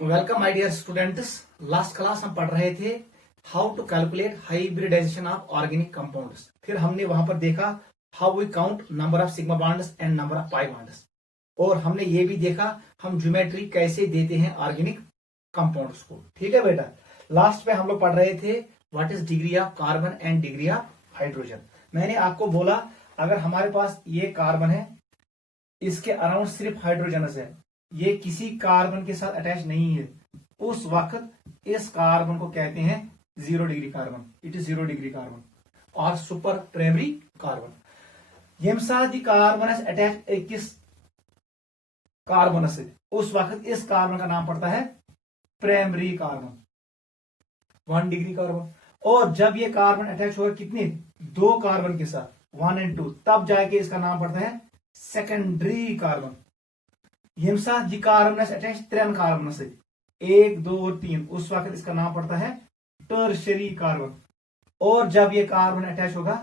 Welcome my dear students. Last class हम पढ़ रहे थे how to calculate hybridization of organic compounds. फिर हमने वहां पर देखा how we count number of sigma bonds and number of pi bonds, और हमने ये भी देखा हम ज्योमेट्री कैसे देते हैं ऑर्गेनिक कंपाउंड्स को। ठीक है बेटा, लास्ट में हम लोग पढ़ रहे थे what is degree of carbon and degree of hydrogen. मैंने आपको बोला अगर हमारे पास ये कार्बन है, इसके अराउंड सिर्फ हाइड्रोजनस है, ये किसी कार्बन के साथ अटैच नहीं है, उस वक्त इस कार्बन को कहते हैं 0 degree carbon. It is 0 degree carbon और सुपर प्राइमरी कार्बन। यम साथ कार्बन अटैच किस कार्बन से, उस वक्त इस कार्बन का नाम पड़ता है प्राइमरी कार्बन, 1 डिग्री कार्बन। और जब ये कार्बन अटैच होगा कितने, 2 कार्बन के साथ 1 और 2, तब जाके इसका नाम पड़ता है सेकेंडरी कार्बन। यम साथ कार्बन अटैच 3 कार्बन से, 1, 2 और 3, उस वक्त इसका नाम पड़ता है टर्शरी कार्बन। और जब ये कार्बन अटैच होगा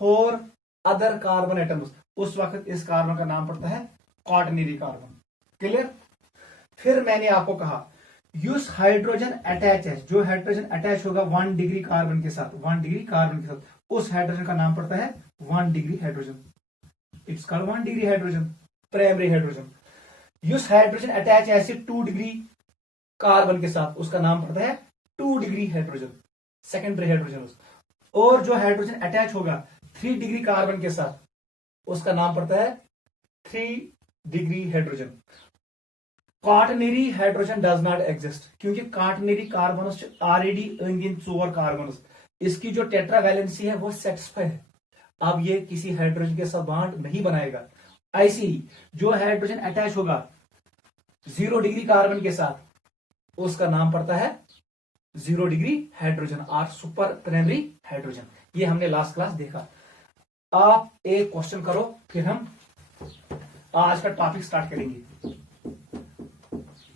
4 अदर कार्बन एटम्स, उस वक्त इस कार्बन का नाम पड़ता है क्वाटरनरी कार्बन। क्लियर। फिर मैंने आपको कहा यूज हाइड्रोजन अटैच है, जो हाइड्रोजन अटैच होगा 1 डिग्री कार्बन के साथ, 1 डिग्री कार्बन के साथ, उस हाइड्रोजन का नाम पड़ता है 1 degree hydrogen. It's called 1 degree hydrogen, primary hydrogen. Use hydrogen attach ऐसे 2 डिग्री कार्बन के साथ, उसका नाम पड़ता है 2 डिग्री हाइड्रोजन, सेकेंडरी हाइड्रोजन। और जो हाइड्रोजन अटैच होगा 3 डिग्री कार्बन के साथ, उसका नाम पड़ता है 3 degree hydrogen. Quaternary hydrogen does not exist, क्योंकि क्वाटरनरी कार्बन ऑलरेडी अंदर 4 कार्बन, इसकी जो टेट्रा वैलेंसी है वो सेटिस्फाई है, अब ये किसी हाइड्रोजन के साथ बॉन्ड नहीं बनाएगा। ऐसे ही जो हाइड्रोजन अटैच होगा 0 डिग्री कार्बन के साथ, उसका नाम पड़ता है 0 डिग्री हाइड्रोजन और सुपर प्राइमरी हाइड्रोजन। ये हमने लास्ट क्लास देखा। आप एक क्वेश्चन करो, फिर हम आज का टॉपिक स्टार्ट करेंगे।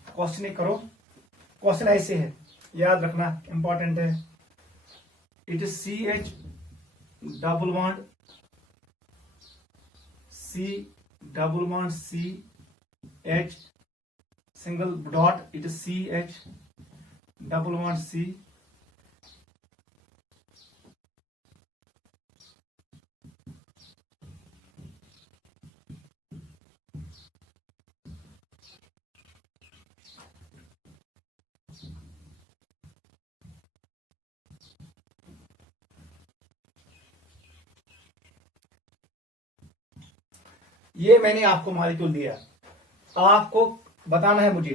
क्वेश्चन एक करो। क्वेश्चन ऐसे है, याद रखना, इंपॉर्टेंट है। It is CH double bond CH single dot, it is CH double bond C ये मैंने आपको मॉलिक्यूल दिया, आपको बताना है मुझे।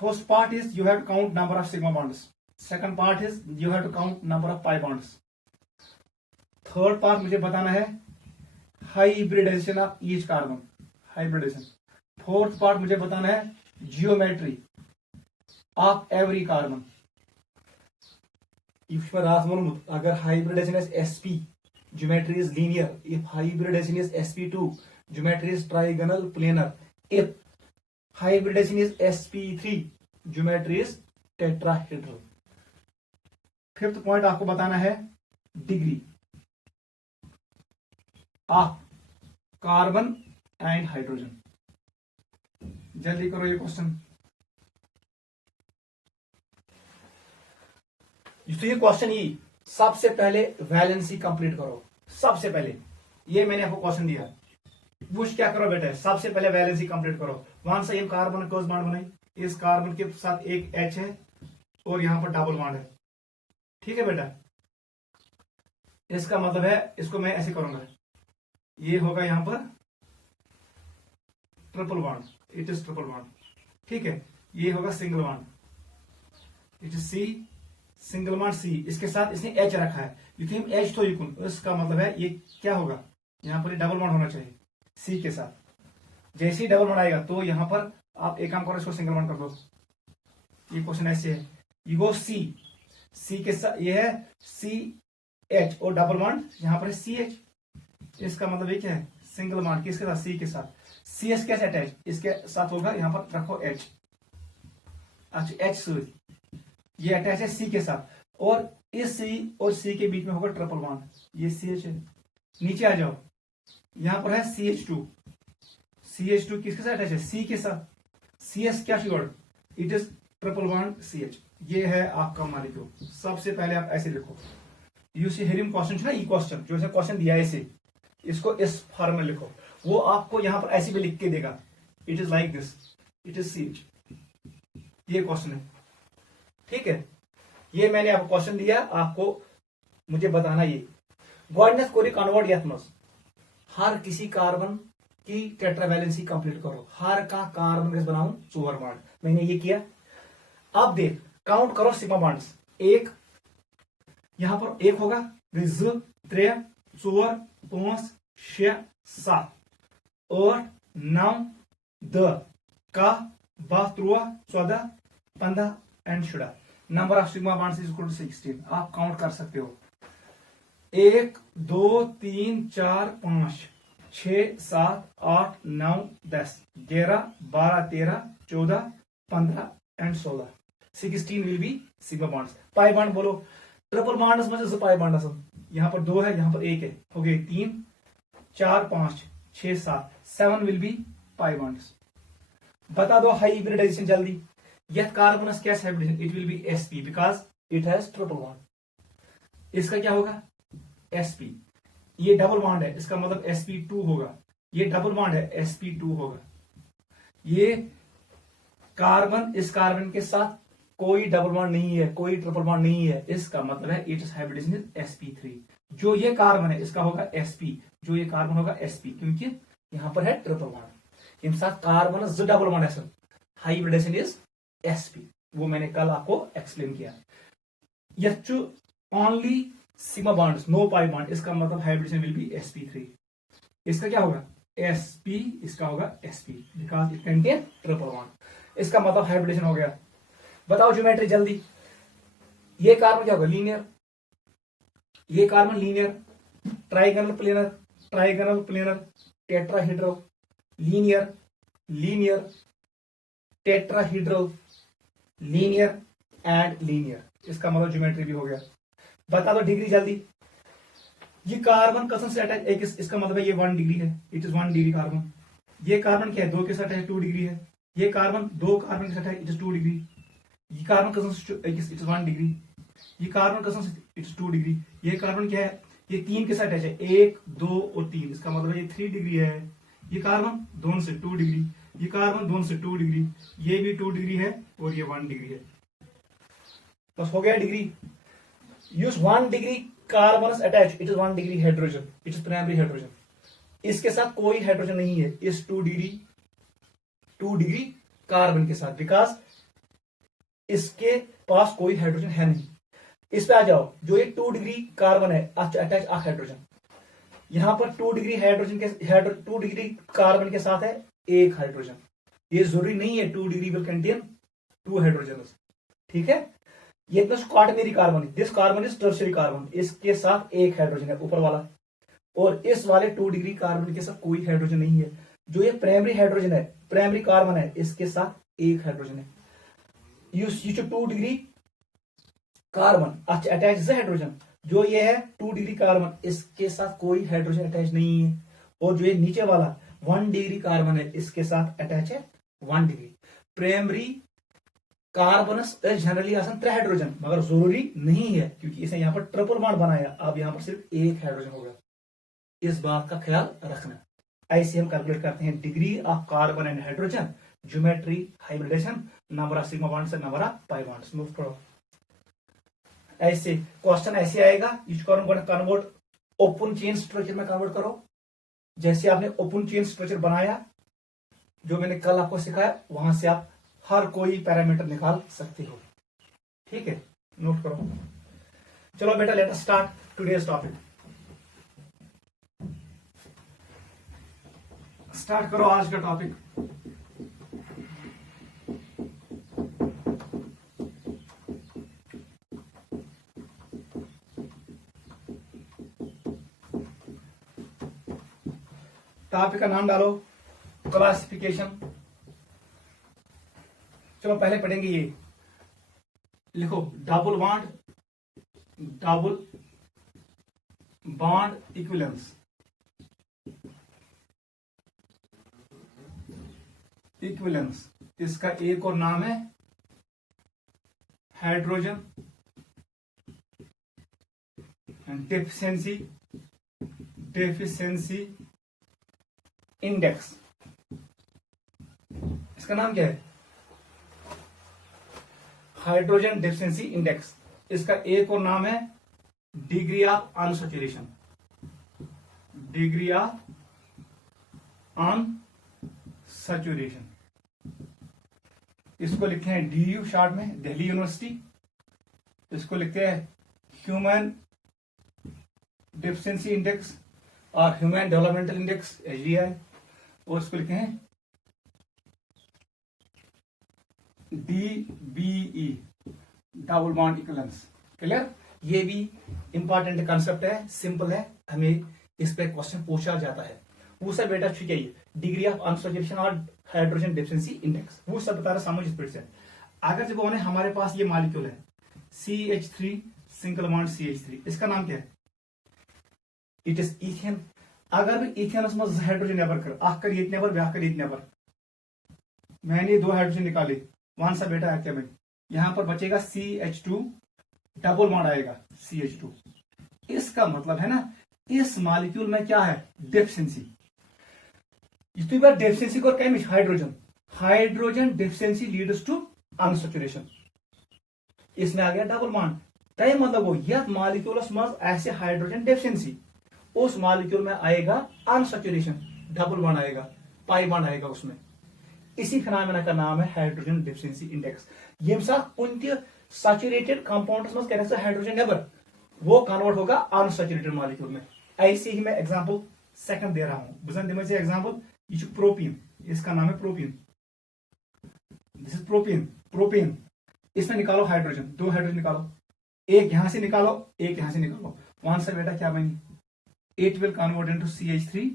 First part is you have to count number of sigma bonds, second part is you have to count number of pi bonds, third part मुझे बताना है hybridization of each carbon, hybridization. Fourth part मुझे बताना है geometry of every carbon. अगर hybridization is sp, geometry is linear. If hybridization is sp2, geometry is trigonal planar. If hybridization is sp3, geometry is tetrahedral. Fifth point आपको बताना है degree of carbon and hydrogen. जल्दी करो ये question. ये question ही सबसे पहले वैलेंसी कंप्लीट करो। सबसे पहले ये मैंने आपको क्वेश्चन दिया, पूछ क्या करो बेटा, सबसे पहले वैलेंसी कंप्लीट करो। वहां से इन कार्बन क्रॉस बॉन्ड बनाई, इस कार्बन के साथ एक H है और यहां पर डबल बॉन्ड है। ठीक है बेटा, इसका मतलब है, इसको मैं ऐसे करूंगा, ये होगा यहां पर triple bond, it is triple bond. ठीक है, ये होगा single bond, it is C single bond C, इसके साथ इसने H रखा है, लिथियम H तो युकुन, इसका मतलब है ये क्या होगा, यहां पर डबल बॉन्ड होना चाहिए C के साथ। जैसे ही डबल बॉन्ड आएगा तो यहां पर आप एक काम करो, इसको सिंगल बॉन्ड कर दो। ये क्वेश्चन ऐसे है, ये वो C के साथ, ये है CH और डबल बॉन्ड यहां पर है CH, इसका मतलब ये क्या है, सिंगल बॉन्ड किसके साथ, C के साथ। CS कैसे अटैच, इसके साथ होगा, यहां पर रखो H। अच्छा H ये अटैच है C के साथ, और इस C और C के बीच में होगा ट्रिपल बॉन्ड, ये CH है। नीचे आ जाओ, यहां पर है CH2, CH2 किसके साथ अटैच है? C के साथ। CS क्या word? It is triple bond CH। ये है आपका मॉलिक्यूल। सबसे पहले आप ऐसे लिखो, यू सी हेरियम क्वेश्चन ना, ई क्वेश्चन जो क्वेश्चन दिया है इसे, इसको इस फॉर्म में लिखो। वो आपको यहां पर ऐसे भी लिख के देगा, it is like this, it is CH। ये क्वेश्चन है, ठीक है। ये मैंने आपको क्वेश्चन दिया, आपको मुझे बताना ये गॉडनेस कोरी कन्वर्ट यथ मज हर किसी कार्बन की टेट्रावैलेंसी कंप्लीट करो। हर का कार्बन गैस बनाऊं 4 बॉन्ड। मैंने ये किया। अब देख काउंट करो सिग्मा बॉन्ड्स। एक यहां पर एक होगा, 2 3 4 5 6 7 8 9 10 का 12 13 14 15 एंड शुड़ा। Number of sigma bonds is equal to 16। आप काउंट कर सकते हो, 1 2 3 4 5 6 7 8 9 10 11 12 13 14 15 and 16। 16 will be sigma bonds. Pi bond बोलो, ट्रिपल बॉन्ड्स में से पाई बॉन्ड असल यहां पर 2 है, यहां पर 1 है, हो गए 3 4 5 6 7 7 विल बी पाई बॉन्ड्स। बता दो हाइब्रिडाइजेशन जल्दी। यह कार्बनस क्या hybridization? It will be sp because it has triple bond. इसका क्या होगा? sp। ये डबल बॉन्ड है, इसका मतलब sp2 होगा। ये डबल बॉन्ड है, sp2 होगा। ये कार्बन इस कार्बन के साथ कोई डबल बॉन्ड नहीं है, कोई ट्रिपल बॉन्ड नहीं है, इसका मतलब है it is hybridisation is sp3। जो ये कार्बन है इसका होगा sp, जो ये कार्बन होगा sp, क्योंकि यहां पर है ट्रिपल बॉन्ड। इन साथ कार्बन ज डबल बॉन्ड है, हाइब्रिडाइजेशन इज sp। वो मैंने कल आपको एक्सप्लेन किया। यह only sigma bonds, no pi bond, इसका मतलब हाइब्रिडेशन विल बी sp3। इसका क्या होगा? sp, इसका होगा sp because it contain triple bond. इसका मतलब हाइब्रिडेशन हो गया। बताओ ज्योमेट्री जल्दी। ये कार्बन क्या होगा? लीनियर। ये carbon linear, trigonal planar, trigonal planar, tetrahedral, linear, linear, tetrahedral, linear and linear. इसका मतलब ज्योमेट्री भी हो गया। बता दो डिग्री जल्दी। ये कार्बन कसम से अटैच एक, इसका मतलब है ये 1 डिग्री है, इट इज 1 डिग्री कार्बन। ये कार्बन क्या है? 2 के साथ है, 2 डिग्री है। ये कार्बन 2 कार्बन के साथ है, इट इज 2 डिग्री। ये कार्बन कसम से इट इज 1 डिग्री। ये कार्बन कसम से इट इज 2 डिग्री। ये कार्बन क्या है? ये 3 के साथ अटैच है, 1 2 और 3, इसका मतलब ये 3 डिग्री है। ये कार्बन दोनों से 2 डिग्री, ये कार्बन दोनों से 2 डिग्री, ये भी 2 डिग्री है और ये 1 डिग्री है। बस हो गया degree. Use 1 degree carbon attach, it is 1 degree hydrogen, it is primary hydrogen. इसके साथ कोई हाइड्रोजन नहीं है इस 2 डिग्री कार्बन के साथ, बिकॉज इसके पास कोई हाइड्रोजन है नहीं। इस पे आ जाओ, जो ये 2 डिग्री कार्बन है अटैच हाइड्रोजन, यहां पर 2 डिग्री हाइड्रोजन के 2 डिग्री कार्बन के साथ है 1 हाइड्रोजन। ये जरूरी नहीं है 2 डिग्री विल कंटेन 2 हाइड्रोजन, ठीक है। ये plus quaternary carbon, this carbon is tertiary carbon, इसके साथ 1 हाइड्रोजन है ऊपर वाला, और इस वाले 2 डिग्री कार्बन के साथ कोई हाइड्रोजन नहीं है। जो ये प्राइमरी हाइड्रोजन है, प्राइमरी कार्बन है, इसके साथ 1 हाइड्रोजन है। ये 2 डिग्री कार्बन अटैच हाइड्रोजन, जो ये है 2 डिग्री कार्बन, इसके साथ कोई हाइड्रोजन अटैच नहीं है। और जो ये नीचे वाला 1 डिग्री कार्बन है, इसके साथ अटैच है 1 डिग्री। प्राइमरी कार्बनस जनरली आसन 3 हाइड्रोजन, मगर जरूरी नहीं है क्योंकि इसे यहां पर ट्रिपल बॉन्ड बनाया, अब यहां पर सिर्फ 1 हाइड्रोजन होगा। इस बात का ख्याल रखना। ऐसे हम कैलकुलेट करते हैं degree of carbon and hydrogen, geometry, hybridization, number of sigma bonds and number of pi bonds. Move करो। ऐसे क्वेश्चन ऐसे आएगा, इसको कन्वर्ट ओपन चेन स्ट्रक्चर में कन्वर्ट करो। जैसे आपने ओपन चेन स्ट्रक्चर बनाया, जो मैंने कल आपको सिखाया, वहां से आप हर कोई पैरामीटर निकाल सकते हो, ठीक है। नोट करो। चलो बेटा, let us start today's topic. Start करो आज का टॉपिक। टॉपिक का नाम डालो, क्लासिफिकेशन। चलो पहले पढ़ेंगे ये, लिखो डबल बॉन्ड इक्विवेलेंस। इक्विवेलेंस, इसका एक और नाम है हाइड्रोजन डेफिशिएंसी इंडेक्स। इसका नाम क्या है? Hydrogen deficiency index. इसका एक और नाम है degree of unsaturation, degree of unsaturation. इसको लिखते हैं DU शॉर्ट में, दिल्ली यूनिवर्सिटी। इसको लिखते हैं ह्यूमन डेफिशिएंसी इंडेक्स और ह्यूमन डेवलपमेंटल इंडेक्स HDI, और इसको लिखते हैं DBE, double bond equivalence. Clear? ये भी इंपॉर्टेंट कंसेप्ट है, सिंपल है, हमें इस पे क्वेश्चन पूछा जाता है। वो सब बेटा ठीक है, डिग्री ऑफ अनसैचुरेशन और हाइड्रोजन डेफिशिएंसी इंडेक्स, वो सब बता रहा समझ स्पीड से। अगर जब हमारे पास ये मॉलिक्यूल है CH3 सिंगल बॉन्ड CH3, इसका नाम क्या है? It is ethane. अगर मैं इथेनस में हाइड्रोजन नेबर कर, अख कर ये नेबर, ब्याह कर ये नेबर, मैंने 2 हाइड्रोजन निकाले, वहां सा बेटा क्या बने? यहां पर बचेगा CH2, डबल बॉन्ड आएगा CH2। इसका मतलब है ना, इस मॉलिक्यूल में क्या है? डेफिशिएंसी। इतनी बार डेफिशिएंसी को क्या? Hydrogen deficiency leads to unsaturation. इसमें आ गया डबल बॉन्ड। तय मतलब वो यह मॉलिक्यूलस में ऐसे हाइड्रोजन डेफिशिएंसी, उस मॉलिक्यूल में आएगा अनसैचुरेशन, डबल बॉन्ड आएगा, पाई बॉन्ड आएगा उसमें। इसी फिनोमेना का नाम है हाइड्रोजन डेफिशिएंसी इंडेक्स। ये कुन सैचुरेटेड कंपाउंड्स में क्या हाइड्रोजन नेबर, वो कन्वर्ट होगा अनसैचुरेटेड मॉलिक्यूल में। ऐसे ही मैं एग्जांपल सेकंड दे रहा हूं। बुझन दिम एग्जांपल, ये प्रोपीन, इसका नाम है प्रोपीन। This is propene. इसमें निकालो हाइड्रोजन, 2 हाइड्रोजन निकालो, एक यहां से निकालो, एक यहां से निकालो, वहां से बेटा क्या बनी? It will convert into CH3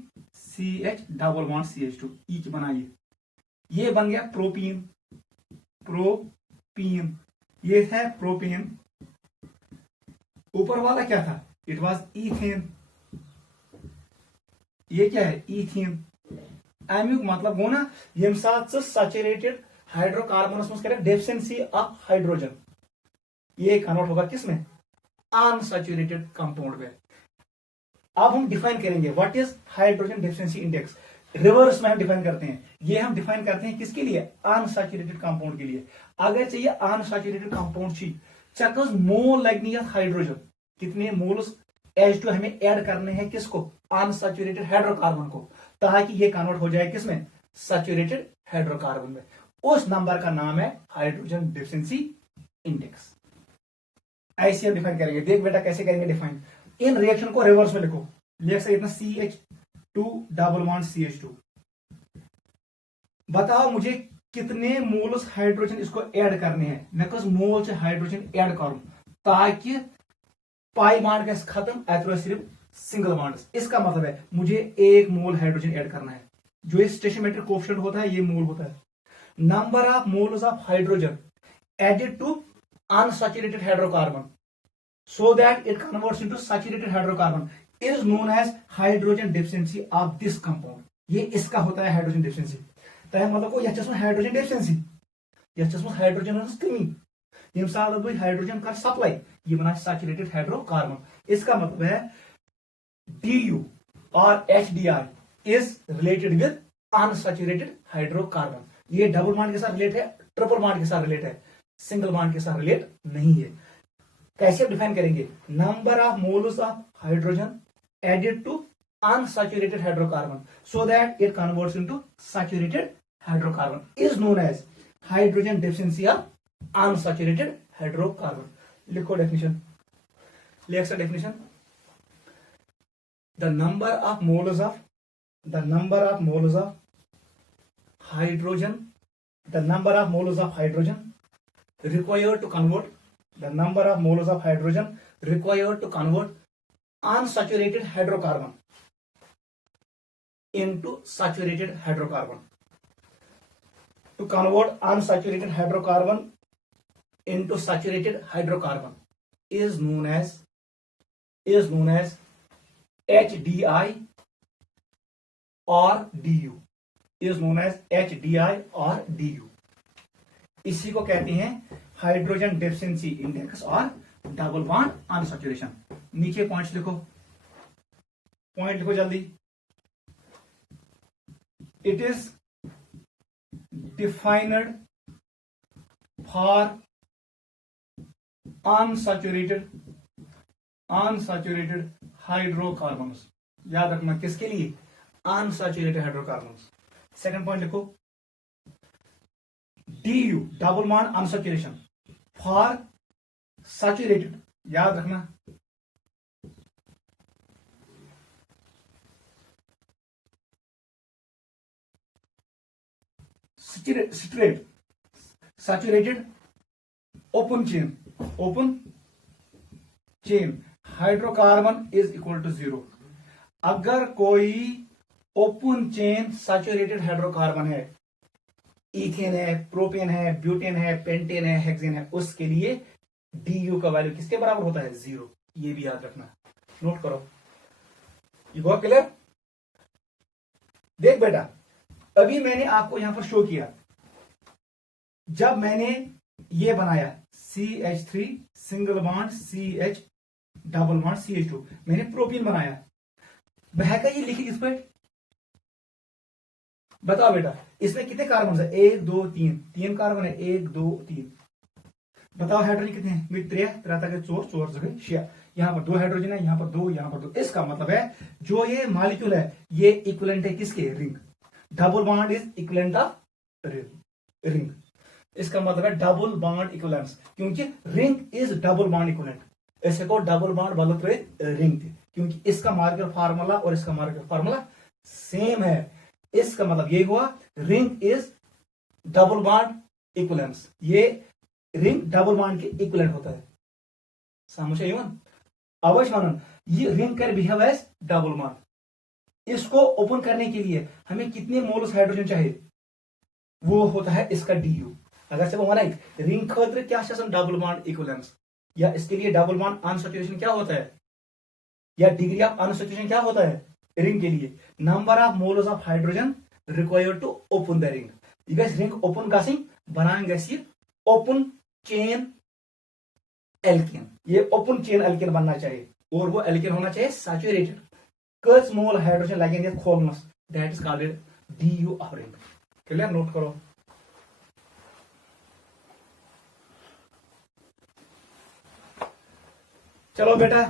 CH double bond CH2, each बनाइए, ये बन गया प्रोपीन। ये है प्रोपीन। ऊपर वाला क्या था? It was ethane. ये क्या है? इथेन। अमुक मतलब गो ना, यम साथ सैचुरेटेड हाइड्रोकार्बन में डेफिशिएंसी ऑफ हाइड्रोजन, ये कन्वर्ट होगा किसमें? अनसैचुरेटेड कंपाउंड में। अब हम डिफाइन करेंगे what is hydrogen deficiency index. Reverse में हम डिफाइन करते हैं। ये हम डिफाइन करते हैं किसके लिए? अनसैचुरेटेड कंपाउंड के लिए। अगर चाहिए अनसैचुरेटेड कंपाउंड चकस मोल लगनी है हाइड्रोजन, कितने मोल्स H2 हमें ऐड करने हैं, किसको? अनसैचुरेटेड हाइड्रोकार्बन को, ताकि ये कन्वर्ट हो जाए किसमें? सैचुरेटेड हाइड्रोकार्बन में। उस नंबर का नाम है हाइड्रोजन डेफिशिएंसी इंडेक्स। ऐसे हम डिफाइन करेंगे। देख बेटा कैसे करेंगे डिफाइन। इन रिएक्शन को रिवर्स में लिखो। लिख सकते इतना CH2 डबल बॉन्ड CH2। बताओ मुझे कितने मोल्स हाइड्रोजन इसको ऐड करने हैं। मैं कस मोल से हाइड्रोजन ऐड करूं ताकि पाई बॉन्ड का खत्म, अत सिर्फ सिंगल बॉन्ड। इसका मतलब है मुझे 1 मोल हाइड्रोजन ऐड करना है। जो स्टेशियोमेट्रिक कोएफिशिएंट होता है ये मोल होता है। Number of moles of hydrogen added to unsaturated hydrocarbon so that it converts into saturated hydrocarbon is known as hydrogen deficiency of this compound। ये इसका होता है हाइड्रोजन डेफिशिएंसी। तो मतलब को यह हाइड्रोजन डेफिशिएंसी, यह हाइड्रोजन कमी, यम साल हाइड्रोजन का सप्लाई, ये बना सैचुरेटेड हाइड्रोकार्बन। इसका मतलब है DU और HDI is related with unsaturated hydrocarbon. ये डबल बॉन्ड के साथ रिलेट है, ट्रिपल बॉन्ड के साथ रिलेट है, सिंगल बॉन्ड के साथ रिलेट नहीं है। कैसे डिफाइन करेंगे? Number of moles of hydrogen added to unsaturated hydrocarbon so that it converts into saturated hydrocarbon is known as hydrogen deficiency of unsaturated hydrocarbon. लिखो डेफिनेशन, लिख definition. The number of moles of hydrogen, the number of moles of hydrogen required to convert, the number of moles of hydrogen required to convert unsaturated hydrocarbon into saturated hydrocarbon. To convert unsaturated hydrocarbon into saturated hydrocarbon is known as HDI or DU। Is known as HDI और DU। इसी को कहते हैं hydrogen deficiency index और double bond unsaturation. नीचे point लिखो जल्दी। It is defined for unsaturated hydrocarbons. याद रखना किसके लिए? Unsaturated hydrocarbons. सेकंड पॉइंट लिखो DU double bond unsaturation for saturated. याद रखना straight saturated open chain hydrocarbon is equal to 0। अगर कोई ओपन चेन सैचुरेटेड हाइड्रोकार्बन है, इथेन है, प्रोपेन है, ब्यूटेन है, पेंटेन है, हेक्सेन है, उसके लिए DU का वैल्यू किसके बराबर होता है? 0। ये भी याद रखना, नोट करो। ये बहुत क्लियर? देख बेटा, अभी मैंने आपको यहां पर शो किया, जब मैंने ये बनाया CH3 single bond CH double bond CH2, मैंने प्रोपीन बनाया, बहका ये लिखी किस पर? बताओ बेटा, इसमें कितने कार्बन है? 1 2 3, 3 कार्बन है। 1 2 3। बताओ हाइड्रोजन कितने हैं? मित्र 3 4 जगह 6। यहाँ पर 2 हाइड्रोजन है, यहाँ पर 2, यहाँ पर 2। इसका मतलब है जो ये मॉलिक्यूल है ये इक्विवेलेंट है किसके? Ring. Double bond is equivalent of ring. इसका मतलब है डबल बॉन्ड इक्विवेलेंस, क्योंकि ring is double bond equivalent. ऐसे को डबल बॉन्ड बोलते हुए रिंग थे, क्योंकि इसका मॉलिक्यूलर फार्मूला और इसका मॉलिक्यूलर फार्मूला सेम है। इसका मतलब ये हुआ ring is double bond equivalence. ये रिंग डबल बॉन्ड के इक्विवेलेंट होता है। समझ इवन अवश्य मानन ये रिंग कर बिहेव एज डबल बॉन्ड। इसको ओपन करने के लिए हमें कितने मोल्स हाइड्रोजन चाहिए? वो होता है इसका DU। अगर से वो रिंग खतर क्या डबल बॉन्ड इक्विवेलेंस, या इसके लिए डबल बॉन्ड अनसैचुरेशन क्या होता है, या डिग्री ऑफ अनसैचुरेशन क्या होता है रिंग के लिए? Number of moles of hydrogen required to open the ring. ये रिंग ओपन गसिंग बनाएंगे ओपन चेन एल्केन। ये ओपन चेन एल्केन बनना चाहिए, और वो एल्केन होना चाहिए सैचुरेटेड। कस मोल हाइड्रोजन लगेंगे खोलनस, that is called DU of ring. Clear? Note करो। चलो बेटा,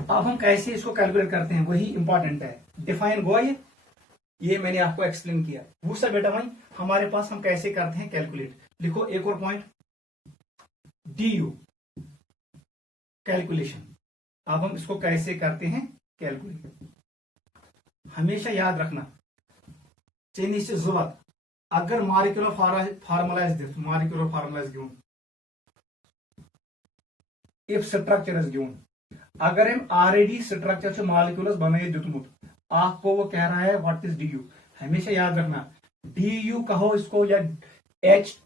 अब हम कैसे इसको कैलकुलेट करते हैं वही इंपॉर्टेंट है। डिफाइन गो, ये मैंने आपको एक्सप्लेन किया। दूसरा बेटा भाई हमारे पास हम कैसे करते हैं कैलकुलेट। लिखो एक और पॉइंट, DU कैलकुलेशन। अब हम इसको कैसे करते हैं कैलकुलेट, हमेशा याद रखना चेनी से जुवत अगर molecular formula is this, molecular formula is given, if structure is given. अगर हम ऑलरेडी स्ट्रक्चर से मॉलिक्यूल्स बनाए दितमुत, आपको वो कह रहा है व्हाट इज DU। हमेशा याद रखना DU कहो इसको, या HDI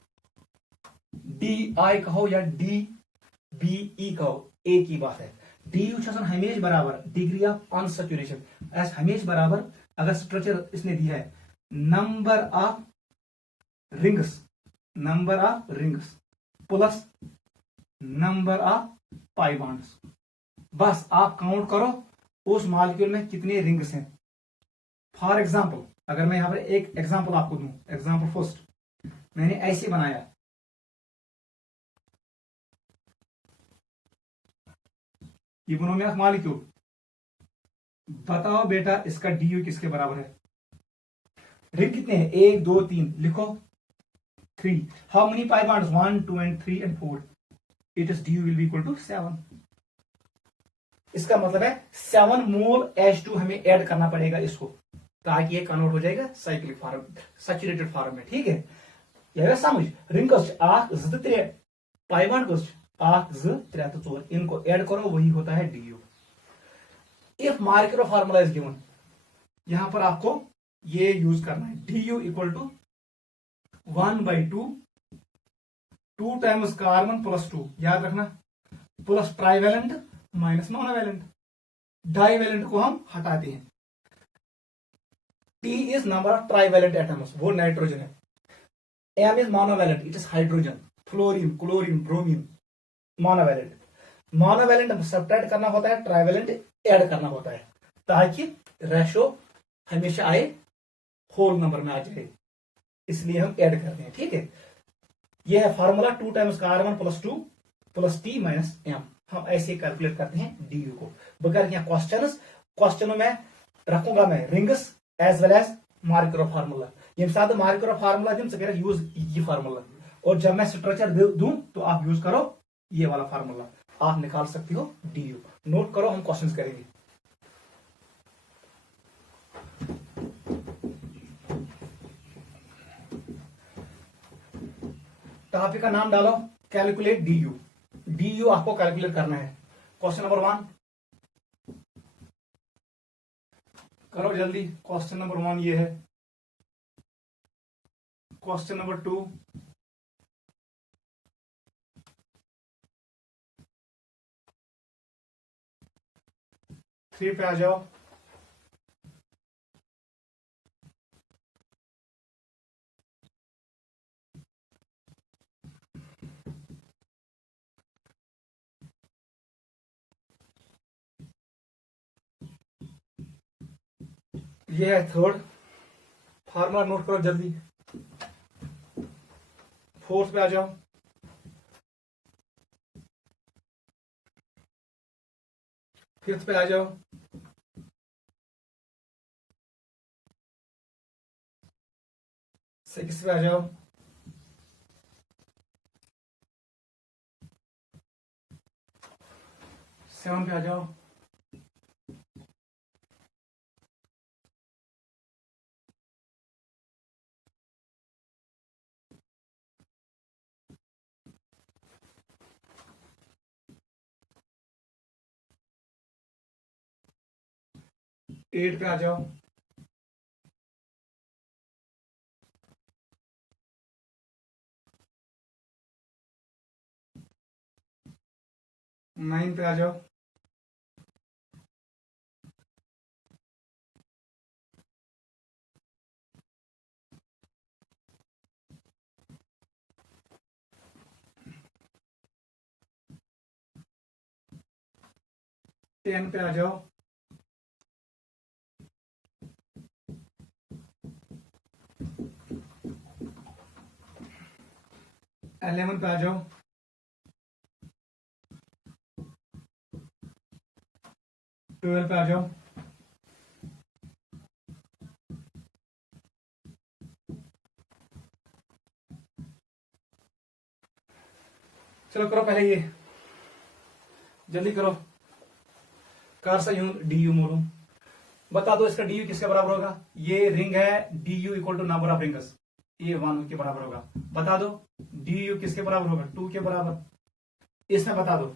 कहो, या DBE कहो, एक ही बात है। DU हमेशा बराबर डिग्री ऑफ अनसैचुरेशन एस हमेशा बराबर, अगर स्ट्रक्चर इसने दिया है number of rings plus number of pi bonds. बस आप काउंट करो उस मॉलिक्यूल में कितने रिंग्स हैं। फॉर एग्जाम्पल अगर मैं यहां पर एक एग्जाम्पल आपको दूं, एग्जाम्पल फर्स्ट मैंने ऐसे बनाया, ये मोनोमर मॉलिक्यूल। बताओ बेटा इसका DU किसके बराबर है? रिंग कितने हैं? 1 2 3, लिखो 3। How many pi bonds? 1 2 and 3 and 4। It is DU will be equal to 7। इसका मतलब है 7 मोल H2 हमें ऐड करना पड़ेगा इसको, ताकि ये कन्वर्ट हो जाएगा साइक्लिक फॉर्म, सैचुरेटेड फॉर्म में। ठीक है, यह समझ। रिंगस 1 2 3 पाई बॉन्ड 1 2 3 4, इनको ऐड करो, वही होता है DU। If molecular formula is given, यहां पर आपको ये यूज करना है DU equal to 1/2 2 times carbon plus 2, याद रखना, plus trivalent minus monovalent. Divalent को हम हटाते हैं, T is number of trivalent atoms, वो नाइट्रोजन है. M is monovalent, it is hydrogen, fluorine, chlorine, bromine, monovalent. Monovalent subtract करना होता है, ट्राइवेलेंट ऐड करना होता है, ताकि रेशो हमेशा आए होल नंबर में आ जाए, इसलिए हम ऐड करते हैं. ठीक है, यह है formula 2 times carbon plus 2 plus T minus M. हम ऐसे कैलकुलेट करते हैं DU को. बगैर यहाँ क्वेश्चनों में रखूंगा मैं rings as well as marker formula. ये साथ मार्कर फार्मूला दिन से यूज ये फार्मूला, और जब मैं स्ट्रक्चर दूं तो आप यूज करो ये वाला फार्मूला, आप निकाल सकती हो DU. नोट करो, हम क्वेश्चंस करेंगे. टॉपिक का नाम डालो, कैलकुलेट DU. DU आपको कैलकुलेट करना है. क्वेश्चन नंबर 1 करो जल्दी. क्वेश्चन नंबर 1 ये है. क्वेश्चन नंबर 2 3 पे आ जाओ. ये है थर्ड. फार्मूला नोट करो जल्दी. 4th पे आ जाओ. फिफ्थ पे आ जाओ. सिक्स पे आ जाओ. सेवन पे आ जाओ. एट पे आ जाओ. नाइन पे आ जाओ. टेन पे आ जाओ. इलेवन पे आ जाओ. ट्वेल्व पे आ जाओ. चलो करो पहले ये, जल्दी करो. कार से यूं DU मोलू. बता दो इसका DU किसके बराबर होगा. ये रिंग है, DU equal to number of rings, ये 1 के बराबर होगा. बता दो DU किसके बराबर होगा. 2 के बराबर. इसमें बता दो.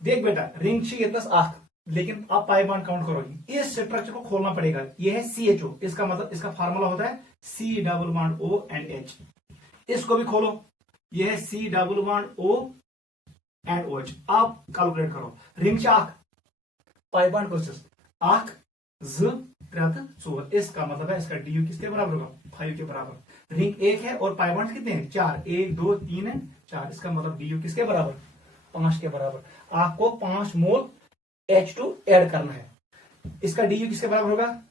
देख बेटा, रिंग चाहिए 10 आख, लेकिन आप पाई बॉन्ड काउंट करोगे. इस स्ट्रक्चर को खोलना पड़ेगा. ये है CHO, इसका मतलब इसका फार्मूला होता है C double bond O and H. इसको भी खोलो. ये है C double bond O and OH. आप कैलकुलेट करो. रिंग आख पाई बॉन्ड प्रोसेस आख Z 4. इसका मतलब है इसका DU किसके बराबर होगा. 5 के बराबर. रिंग 1 है और पाई बॉन्ड कितने हैं. 4. 1 2 3 है 4. इसका मतलब DU किसके बराबर. 5 के बराबर. आपको 5 मोल H2 ऐड करना है. इसका DU किसके बराबर होगा.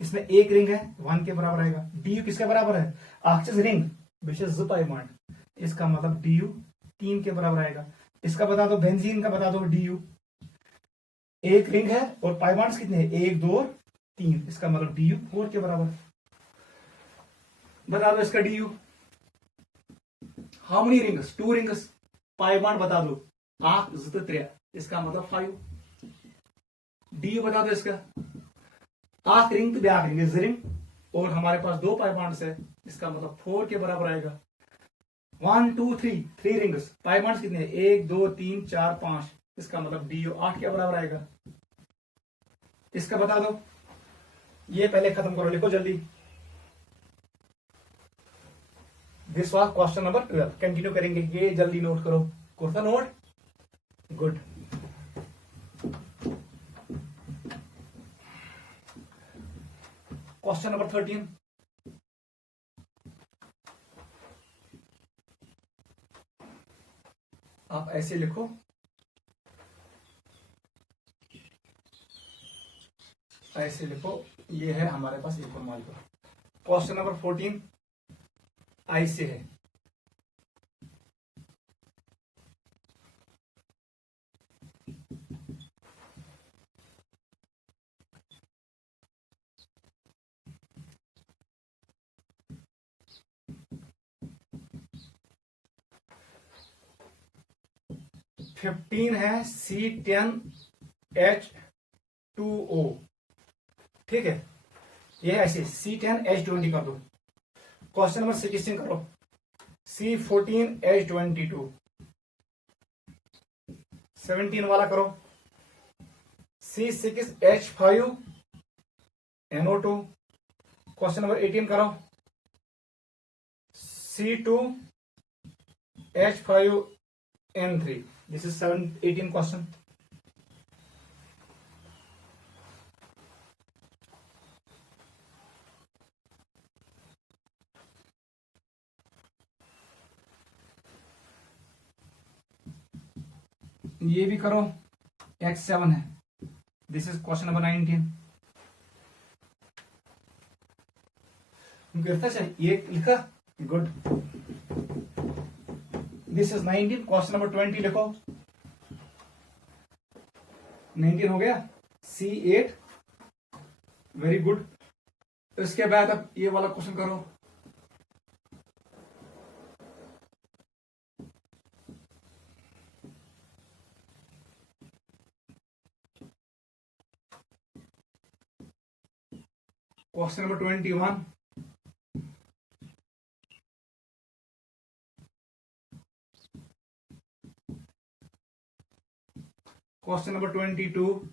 इसमें एक रिंग है, 1 के बराबर आएगा. DU किसके बराबर है. आखिर ring which is pi bond. इसका मतलब DU 3 के बराबर आएगा. इसका बता दो, बेंजीन का बता दो DU. एक रिंग है और पाई बॉन्ड्स कितने हैं. 1 2 3. इसका मतलब DU 4 के बराबर. बता दो इसका DU. How many rings. 2 rings. Pi bond बता दो. आख 3. इसका मतलब 5. DU बता दो इसका. आख रिंग तो ब्याख रिंग इज रिंग, और हमारे पास 2 पाई बॉन्ड्स है. इसका मतलब 4 के बराबर आएगा. 1 2 3 3 रिंग्स. पाई बॉन्ड्स कितने. 1 2 3 4 5. इसका मतलब DU 8 के बराबर आएगा. इसका बता दो. ये पहले खत्म करो, लिखो जल्दी. This was question number 12. Continue करेंगे. ये जल्दी नोट करो. Course note. Good. Question number 13, आप ऐसे लिखो, ऐसे लिखो, ये है हमारे पास एक और मॉलिक्यूल। क्वेश्चन नंबर 14 आई से है। फिफ्टीन है C10H2O, ठीक है, ये ऐसे C10H20 कर दो। क्वेश्चन नंबर 16 करो, C14H22, 17 वाला करो, C6H5NO2। क्वेश्चन नंबर 18 करो, C2H5N3। This is 18 question. ये भी करो, X7 है। This is question number 19। ये लिखा, good. This is 19। Question number 20 लिखो। 19 हो गया, C8, वेरी गुड। इसके बाद अब ये वाला क्वेश्चन करो। क्वेश्चन नंबर 21, क्वेश्चन नंबर 22,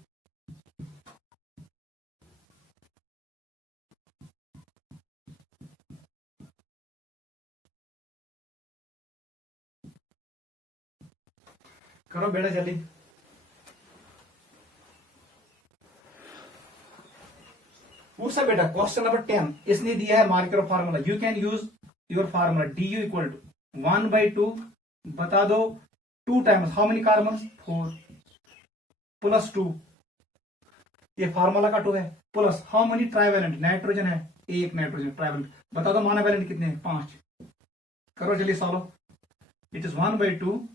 करो बेटा जल्दी। पूछा बेटा क्वेश्चन नंबर 10, इसने दिया है marker formula. You can use your formula DU equal to 1/2, बता दो 2 times how many carbon, 4 plus 2, ये फार्मूला का 2 है, plus how many trivalent, nitrogen है 1 नाइट्रोजन, ट्राइवेलेंट बता दो मोनोवेलेंट कितने हैं, 5। करो जल्दी solve. It is 1/2,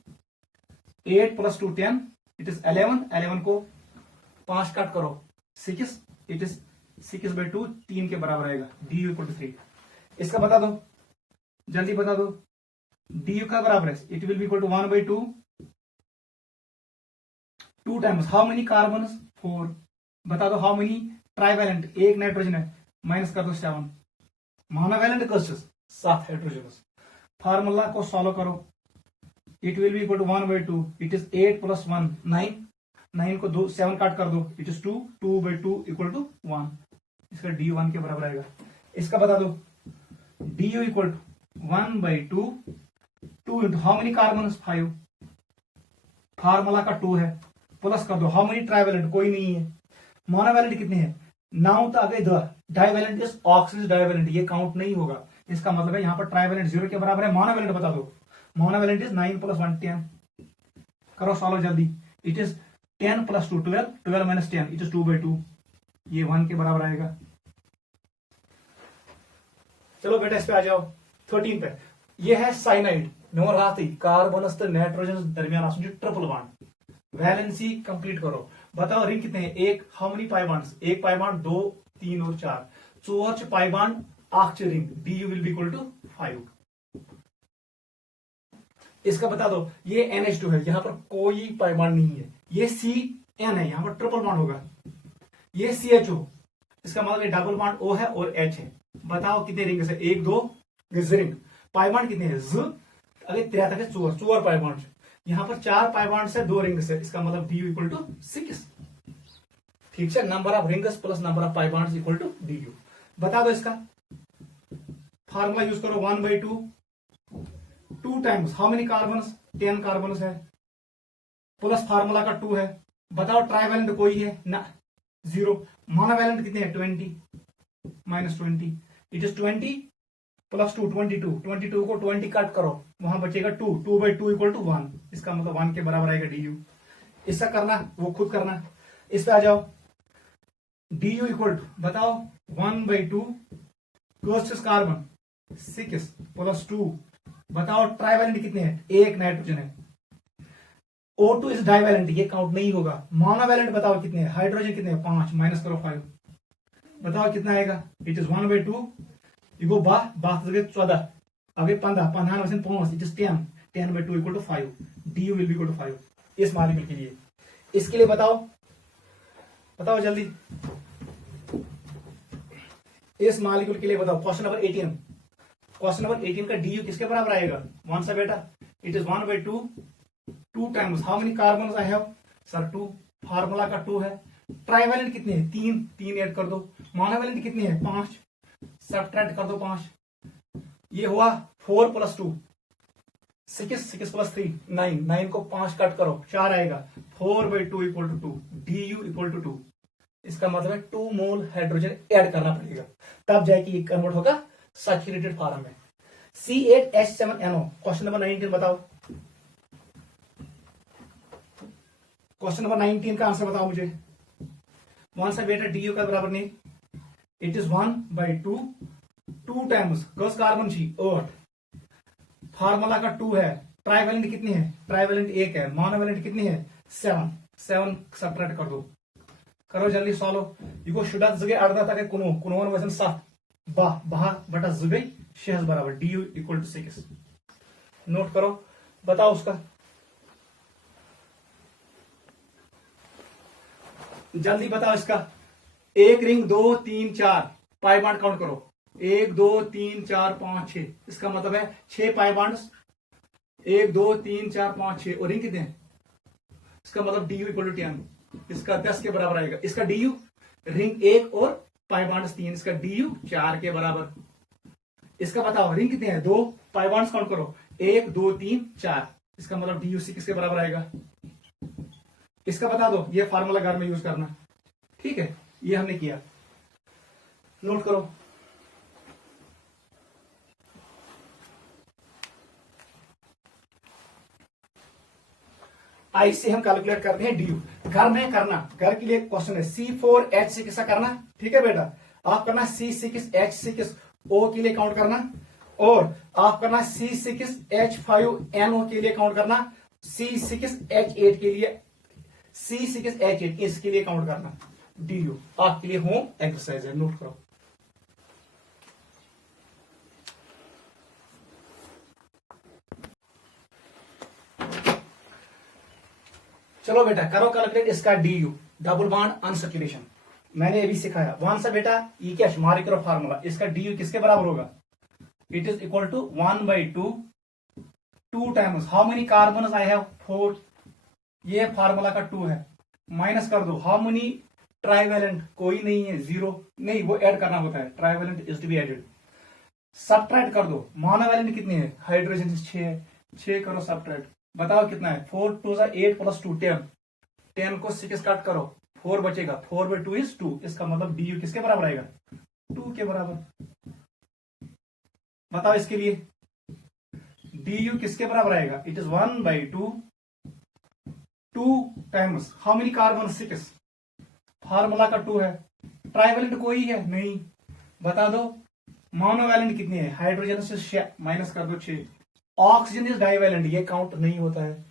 8 + 2 10, it is 11, 11 को 5 काट करो 6, इट इज 6/2, 3 के बराबर आएगा। DU equal to 3। इसका बता दो, जल्दी बता दो, DU का बराबर है, it will be equal to 1/2, 2 times how many carbon, 4, बता दो हाउ मेनी ट्राइवेलेंट, 1 नाइट्रोजन है, माइनस कर दो 7, मोनोवेलेंट कस्टस 7 हाइड्रोजन। फार्मूला को सॉल्व करो, it will be equal to 1/2, it is 8 + 1 9, 9 को 2 7 काट कर दो, इट इज 2, 2/2 इक्वल टू 1। इसका DU 1 के बराबर आएगा। इसका बता दो, DU equal to 1/2, 2 into how many carbon, 5, formula का 2 है, प्लस कर दो हाउ मेनी ट्राइवेलेंट, कोई नहीं है, मोनोवेलेंट कितने हैं, 9 तो आगे, डाइवेलेंट इज ऑक्सीजन डाइवेलेंट, ये काउंट नहीं होगा। इसका मतलब है यहाँ पर ट्राइवेलेंट 0 के बराबर है। मोनोवेलेंट बता दो, मोनोवेलेंट इज 9 + 1 10। करो सॉल्व जल्दी, इट इज 10 + 2 12, 12 - 10, इट इज 2/2, ये 1 के बराबर आएगा। चलो बेटा इस पे आ जाओ, 13 पे। ये है साइनाइड, मेमोर हाथी कार्बन नाइट्रोजन दरमियान ट्रिपल बॉन्ड, वैलेंसी कंप्लीट करो। बताओ रिंग कितने हैं, एक, how many pi bonds, 1 pi bond, 2 3 और 4, 4 pi bond, 8 ring, DU will be equal to 5। इसका बता दो, ये NH2 है, यहां पर कोई पाई बॉन्ड नहीं है, ये CN है, यहां पर ट्रिपल बॉन्ड होगा, ये CHO, इसका मतलब ये डबल बॉन्ड O है और H है। बताओ कितने रिंग है, 1 2 रिंग, पाई बॉन्ड कितने हैं, अगर 3 तक 4 पाई बॉन्ड, यहां पर 4 पाई बॉन्ड से 2 रिंग्स है, इसका मतलब DU इक्वल टू 6। ठीक है, number of rings plus number of pi bonds equal to DU। बता दो इसका फार्मूला यूज करो, 1/2, 2 times how many carbon, 10 carbon है, प्लस फार्मूला का 2 है। बताओ ट्राइवेलेंट कोई है ना, 0, मोनोवेलेंट कितने हैं, 20, माइनस 20, इट इज 20 प्लस 2 22, 22 को 20 कट करो, वहां बचेगा 2, 2/2 इक्वल टू 1, इसका मतलब 1 के बराबर आएगा du। इसका करना वो खुद करना, इस पे आ जाओ। du इक्वल टू बताओ 1/2 कोस कार्बन 6 प्लस 2, बताओ ट्राइवैलेंट कितने हैं, एक नाइट्रोजन है। O2 इज डाइवैलेंट, ये काउंट नहीं होगा। मोनोवैलेंट बताओ कितने हैं, हाइड्रोजन कितने हैं 5, माइनस करो 5, बताओ कितना आएगा, इट इज 1/2, you go बाह 14, आगे 15, 15 5, it is 10, 10/2 equal to 5, du will be equal to 5 इस मॉलिक्यूल के लिए। इसके लिए बताओ जल्दी, इस मॉलिक्यूल के लिए बताओ। क्वेश्चन नंबर 18, क्वेश्चन नंबर 18 का du किसके बराबर आएगा, वन सा बेटा, it is 1/2, 2 times how many carbon I have, sir 2, formula का 2 है। ट्राइवैलेंट कितने हैं, 3 ऐड कर दो। मोनोवैलेंट कितने हैं 5, सब्ट्रैक्ट कर दो 5, ये हुआ 4 प्लस 2 6 प्लस 3 9, 9 को 5 कट करो 4 आएगा, 4/2 equal to 2, du equal to 2, इसका मतलब है 2 मोल हाइड्रोजन ऐड करना पड़ेगा, तब जाके ये कन्वर्ट होगा सैचुरेटेड फॉर्म में। C8H7NO, क्वेश्चन नंबर 19 बताओ, क्वेश्चन नंबर 19 का आंसर बताओ मुझे। वन सा बेटा du का बराबर नहीं, इट इज 1/2, 2 टाइम्स कस कार्बन जी 8, फार्मूला का 2 है। ट्राइवैलेंट कितनी है, ट्राइवैलेंट 1 है। मोनोवैलेंट कितनी है 7 सब्ट्रैक्ट कर दो, करो जल्दी सॉल्व। इको शुदा जगह अर्धा तक कुनवन वजन 7 बहा बटा जगह 6 बराबर du इक्वल टू 6, नोट करो, बताओ उसका जल्दी बताओ। इसका एक रिंग 2 3 4 पाई बॉन्ड काउंट करो, 1 2 3 4 5 6, इसका मतलब है 6 पाई बॉन्ड्स, 1 2 3 4 5 6, और रिंग कितने हैं, इसका मतलब du इक्वल टू 10, इसका 10 के बराबर आएगा। इसका du रिंग 1 और पाई बॉन्ड्स 3, इसका du 4 के बराबर। इसका बताओ रिंग कितने हैं 2, पाई बॉन्ड्स काउंट करो 1 2 3 4, इसका मतलब du 6 के बराबर आएगा। इसका बता दो, ये फार्मूला घर में यूज करना, ठीक है, ये हमने किया, नोट करो। आई से हम कैलकुलेट करते हैं du, घर में करना, घर के लिए क्वेश्चन है। C4H6 किसका करना, ठीक है बेटा, आप करना C6H6O के लिए काउंट करना, और आप करना C6H5NO के लिए काउंट करना, C6H8 के लिए, C6H8 इसके लिए काउंट करना। du आपके लिए होम एक्सरसाइज है, नोट करो। चलो बेटा करो कैलकुलेट इसका du, डबल बॉन्ड अनसैचुरेशन, मैंने ये भी सिखाया। वन सा बेटा ये क्या मार्क करो फार्मूला, इसका du किसके बराबर होगा, it is equal to 1/2, 2 times how many carbon I have 4, ये फार्मूला का 2 है, माइनस कर दो हाउ मेनी ट्राइवैलेंट, कोई नहीं है 0, नहीं वो ऐड करना होता है, trivalent is to be added, subtract कर दो। मोनोवैलेंट कितने हैं, हाइड्रोजन 6 करो सब्ट्रैक्ट, बताओ कितना है, 4 2 8 प्लस 2 10, 10 को 6 कट करो 4 बचेगा, 4/2 इज 2, इसका मतलब du किसके बराबर आएगा 2 के बराबर। बताओ इसके लिए du किसके बराबर आएगा, it is 1/2, 2 times how many carbon 6, formula का 2 है। ट्राइवैलेंट कोई है नहीं, बता दो। मोनोवैलेंट कितने हैं, हाइड्रोजन से माइनस कर दो 6, ऑक्सीजन इज डाइवैलेंट, ये काउंट नहीं होता है।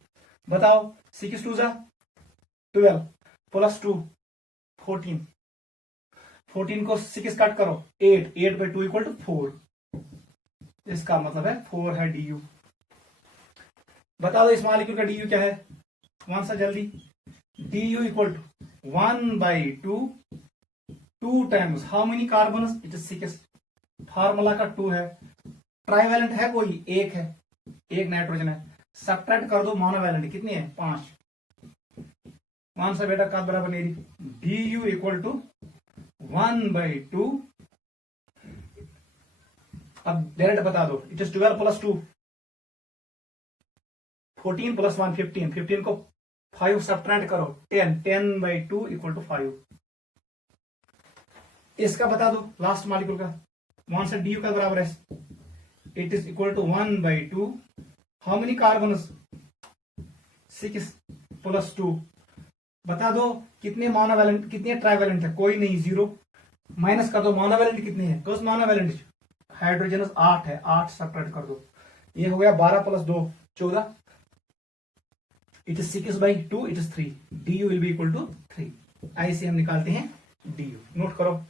बताओ 6 2 12 प्लस 2 14, 14 को 6 कट करो 8, 8/2 इक्वल टू 4, इसका मतलब है 4 है du। बता दो इस मॉलिक्यूल का du क्या है, वन सा जल्दी, du equal to 1/2, 2 times how many carbon, it is 6, formula का 2 है। ट्राइवैलेंट है कोई, एक है, एक नाइट्रोजन है, सब्ट्रैक्ट कर दो मोनोवैलेंट कितनी है 5, वन सा बेटा का बराबर नहीं, du इक्वल टू 1/2, अब डायरेक्ट बता दो, इट इज 12 प्लस 2 14 प्लस 1 15, 15 को 5 सब्ट्रैक्ट करो 10, 10/2 इक्वल टू 5, इसका बता दो लास्ट मॉलिक्यूल का, वहां से डी का बराबर है, it is equal to 1/2 how many carbon, 6 + 2 बता दो कितने मोनोवैलेंट कितने ट्राइवैलेंट है, कोई नहीं, 0 माइनस कर दो मोनोवैलेंट कितने हैं, कौन मोनोवैलेंट हाइड्रोजन 8 है, 8 सब्ट्रैक्ट कर दो, ये हो गया 12 + 2 14, it is 6/2 it is 3, du will be equal to 3, ऐसे हम निकालते हैं du, नोट करो।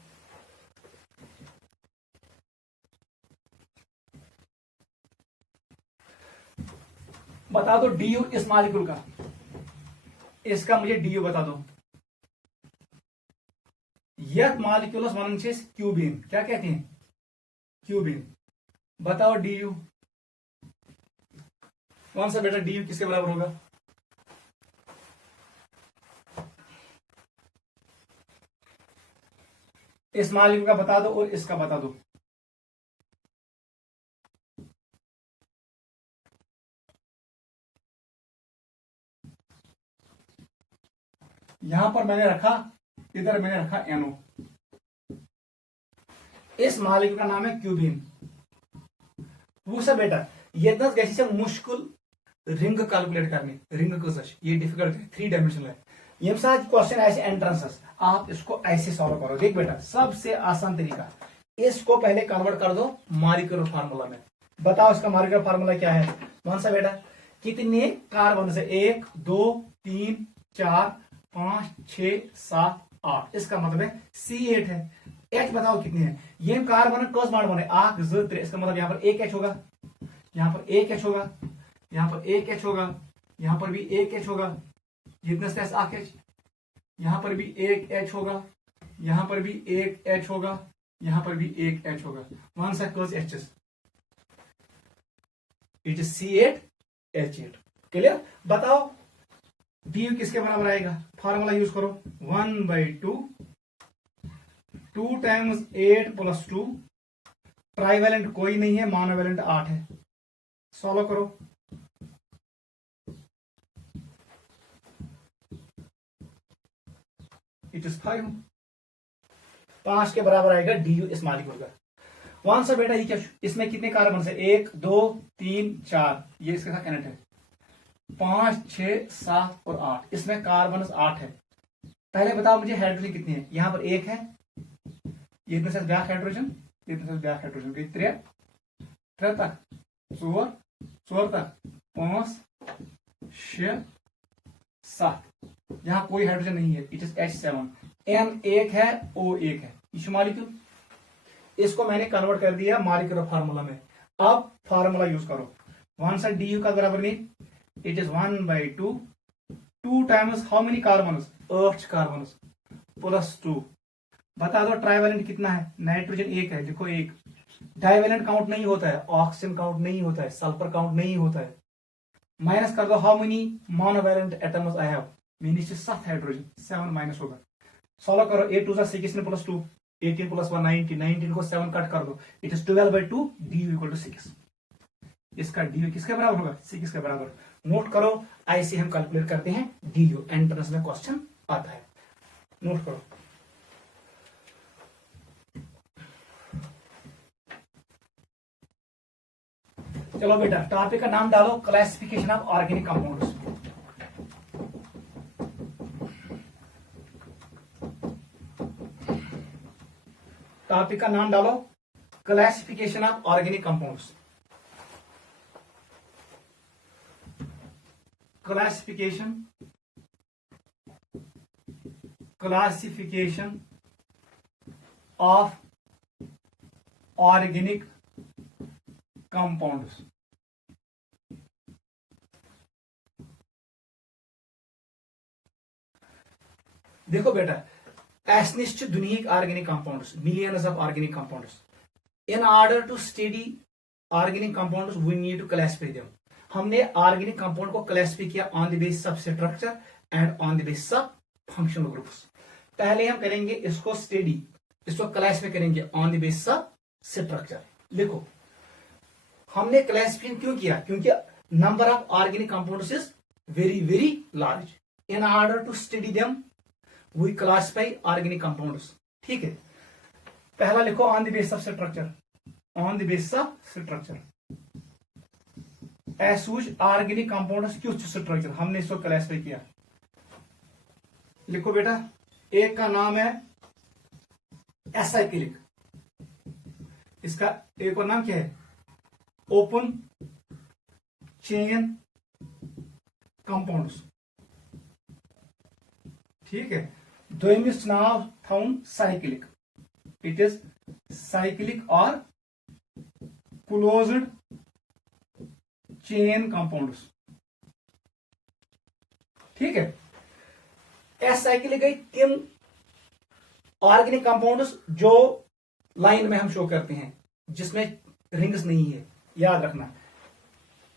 बता दो du इस मॉलिक्यूल का, इसका मुझे du बता दो। यह मॉलिक्यूलस वन क्यूबिन, क्या कहते हैं, क्यूबिन, बताओ du कौन सा बेटा, du किसके बराबर होगा, इस मॉलिक्यूल का बता दो और इसका बता दो। यहां पर मैंने रखा, इधर मैंने रखा NO, इस मॉलिक्यूल का नाम है क्यूबिन। वो सब बेटा ये 10 गैसी से मुश्किल रिंग कैलकुलेट करनी, रिंग कस ये डिफिकल्ट है, 3 डायमेंशनल है। ये क्वेश्चन ऐसे एंट्रेंसेस, आप इसको ऐसे सॉल्व करो। देख बेटा सबसे आसान तरीका, इसको पहले कन्वर्ट कर दो मॉलिक्यूलर फार्मूला में। बताओ इसका मॉलिक्यूलर फार्मूला क्या है, कौन सा बेटा, कितने कार्बन से, 1 2 3 4 5 6 7 8, इसका मतलब है C8 है। H बताओ कितने हैं, ये कार्बन कस बाड बने 8 2 3, इसका मतलब यहाँ पर एक H होगा, यहाँ पर एक H होगा, यहाँ पर एक H होगा, यहाँ पर भी एक H होगा, जितने से H, यहां पर भी एक H होगा, यहां पर भी एक H होगा, यहां पर भी एक H होगा, वन सा close H's, it is C8H8, clear. बताओ du किसके बराबर आएगा, फार्मूला यूज करो, 1/2 2 × 8 + 2, ट्राइवैलेंट कोई नहीं है, मोनोवैलेंट 8 है, सॉल्व करो। इट इज 5 के बराबर आएगा du इस मॉलिक्यूल का। वन सा बेटा ये क्या, इसमें कितने कार्बन है, 1 2 3 4, ये इसके साथ कनेक्ट है, 5 6 7 और 8, इसमें कार्बन 8 है। पहले बताओ मुझे हाइड्रोजन कितने हैं, यहां पर एक है, ये इतने साथ ब्याक हाइड्रोजन, इतने साथ ब्याक हाइड्रोजन, 3 तक 4 तक 5 6 7, यहां कोई हाइड्रोजन नहीं है, इट इज H7, N 1 है, O 1 है, इस मॉलिक्यूल, इसको मैंने कन्वर्ट कर दिया मॉलिक्यूलर फार्मूला में। अब फार्मूला यूज करो, वन सा du का बराबर नहीं, it is 1/2 2 times how many carbon, 8 carbon +2, बता दो ट्राइवैलेंट कितना है, नाइट्रोजन 1 है, देखो 1, डाइवैलेंट काउंट नहीं होता है, ऑक्सीजन काउंट नहीं होता है, सल्फर काउंट नहीं होता है, माइनस कर दो how many monovalent atoms I have, meaning 7 hydrogen, 7 minus होगा, सॉल्व करो, 8 2 16 + 2 18 + 1 19, 19 को 7 कट कर दो, इट इज 12/2 du = 6, इसका du किसके बराबर होगा, 6 के बराबर। नोट करो, ऐसे हम कैलकुलेट करते हैं du, एंट्रेंस में क्वेश्चन आता है, नोट करो। चलो बेटा टॉपिक का नाम डालो, क्लासिफिकेशन ऑफ ऑर्गेनिक कंपाउंड्स। टॉपिक का नाम डालो, classification of organic compounds. Classification of organic compounds. देखो बेटा एसनिश्चित दुनिया organic compounds, millions of organic compounds, in order to study organic compounds we need to classify them. हमने ऑर्गेनिक कंपाउंड को क्लासिफाई किया on the basis of structure and on the basis of functional groups. पहले हम करेंगे इसको study, इसको classify करेंगे on the basis of structure. देखो हमने क्लासिफिकेशन क्यों किया, क्योंकि number of organic compounds is very very large, in order to study them we classify organic compounds. ठीक है, पहला लिखो on the basis of structure, on the basis of structure एसूज ऑर्गेनिक कंपाउंड्स क्यों स्ट्रक्चर हमने इसको क्लासिफाई किया। लिखो बेटा, एक का नाम है एसाइक्लिक, इसका एक और नाम क्या है ओपन चेन कंपाउंड्स, ठीक है। दोयमिस नाव थाउन साइक्लिक, इट इज साइक्लिक और क्लोज्ड चेन कंपाउंड्स, ठीक है। एसाइक्लिक गई तिम ऑर्गेनिक कंपाउंड्स जो लाइन में हम शो करते हैं जिसमें रिंग्स नहीं है, याद रखना।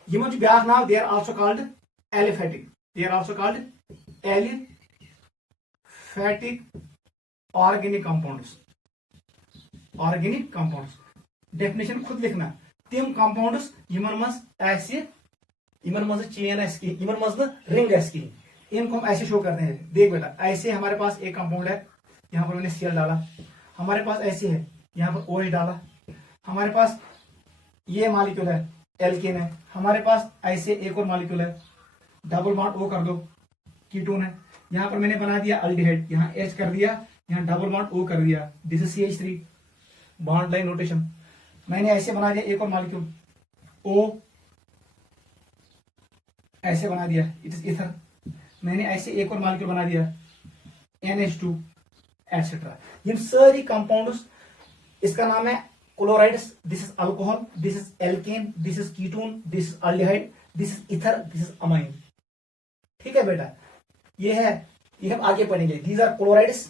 ये मुझे ब्याह नाम, they are also called aliphatic, they are also called aliphatic organic compounds, organic compounds. Definition खुद लिखना, तिम कंपाउंड्स यमन मज ऐसे यमन मज चेन ऐसे यमन मज रिंग ऐसे, इनको हम ऐसे शो करते हैं। देख बेटा, ऐसे हमारे पास एक कंपाउंड है, यहां पर मैंने सीएल डाला, हमारे पास ऐसे है यहां पर OH डाला, हमारे पास ये मॉलिक्यूल है एल्केन है, हमारे पास ऐसे एक और मॉलिक्यूल है डबल बॉन्ड O कर दो कीटोन है, यहां पर मैंने बना दिया अल्डिहाइड, यहां H कर दिया, यहां डबल बॉन्ड O कर दिया, this is CH3 bond line notation. मैंने ऐसे बना दिया एक और मॉलिक्यूल O, ऐसे बना दिया इट इज ईथर, मैंने ऐसे एक और मॉलिक्यूल बना दिया NH2 एटसेट्रा। इन सारी कंपाउंड्स, इसका नाम है chlorides, this is alcohol, this is alkane, this is ketone, this is aldehyde, this is ether, this is amine, ठीक है बेटा। ये है, ये हम आगे पढ़ेंगे। These are chlorides,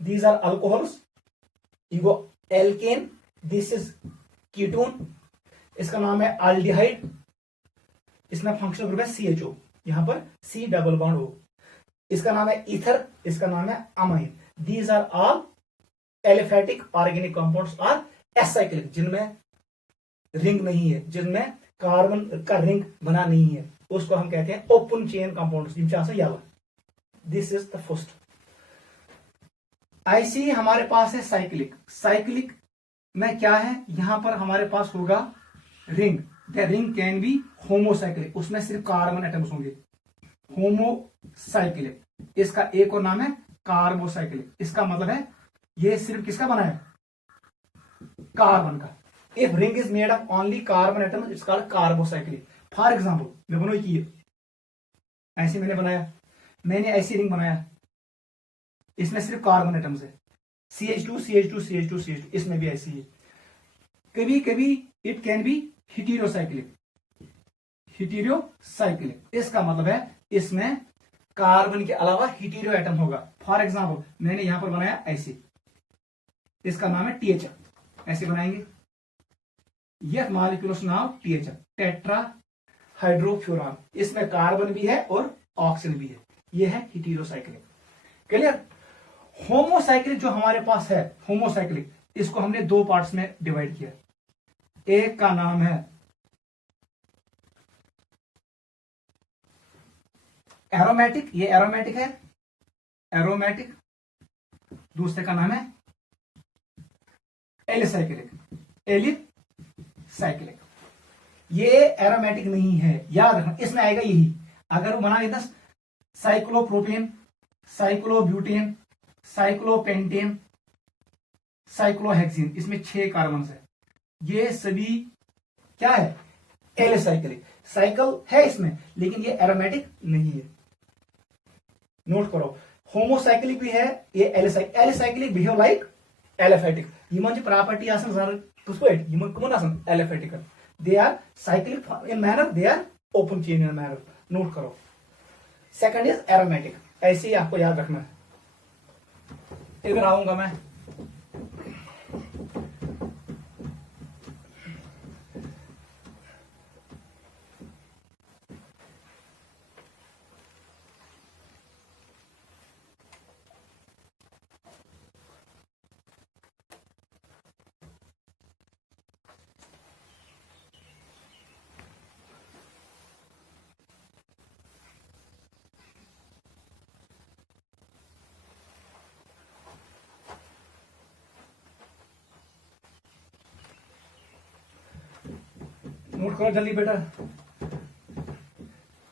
these are alcohols, इगो एल्केन, दिस इज कीटोन, इसका नाम है अल्डिहाइड, इसमें फंक्शनल ग्रुप है CHO, यहां पर C डबल बॉन्ड O, इसका नाम है ईथर, इसका नाम है amine. These are all aliphatic organic compounds are acyclic, जिनमें रिंग नहीं है, जिनमें कार्बन का रिंग बना नहीं है, उसको हम कहते हैं open chain compounds. This is the first. ऐसी हमारे पास है साइक्लिक, साइक्लिक में क्या है, यहां पर हमारे पास होगा ring, the ring can be homocyclic, उसमें सिर्फ कार्बन एटम्स होंगे, होमोसाइक्लिक। इसका एक और नाम है कार्बोसाइक्लिक, इसका मतलब है ये सिर्फ किसका बना है कार्बन का। If ring is made of only carbon atom it's called carbocyclic. For example मैं बनो की ऐसे मैंने बनाया, मैंने ऐसी रिंग बनाया, इसमें सिर्फ कार्बन एटम्स है CH2 CH2 CH2 CH2, इसमें भी ऐसी है। कभी कभी it can be heterocyclic, heterocyclic इसका मतलब है इसमें कार्बन के अलावा हेटेरो एटम होगा। फॉर एग्जांपल मैंने यहां पर बनाया ऐसे, इसका नाम है THF, ऐसे बनाएंगे, यह मॉलिक्यूल्स नाम THF टेट्रा हाइड्रोफ्यूरान, इसमें कार्बन भी है और ऑक्सीजन भी है, यह है हेटेरोसाइक्लिक। क्लियर। होमोसाइक्लिक जो हमारे पास है, होमोसाइक्लिक इसको हमने दो पार्ट्स में डिवाइड किया। एक का नाम है एरोमेटिक, ये एरोमेटिक है, एरोमेटिक। दूसरे का नाम है एलिसाइक्लिक, एलिसाइक्लिक। ये एरोमेटिक नहीं है, याद रखना, इसमें आएगा यही। अगर वो बना देता साइक्लोप्रोपेन, साइक्लोब्यूटेन, साइक्लोपेंटेन, साइक्लोहेक्सिन, इसमें 6 कार्बन है, ये सभी क्या है एलिसाइक्लिक। साइकिल है इसमें लेकिन ये एरोमेटिक नहीं है, नोट करो। होमोसाइक्लिक भी है, ये एलिसाइक्लिक बिहेव लाइक एलिफेटिक। यमन प्रॉपर्टी आसन जर कुछ यमन कमन आसन एलिफेटिकल, they are cyclic in manner, they are open chain in manner, note करो। सेकंड इज एरोमेटिक, ऐसे ही आपको याद रखना है। इधर आऊंगा मैं, नोट करो जल्दी बेटा,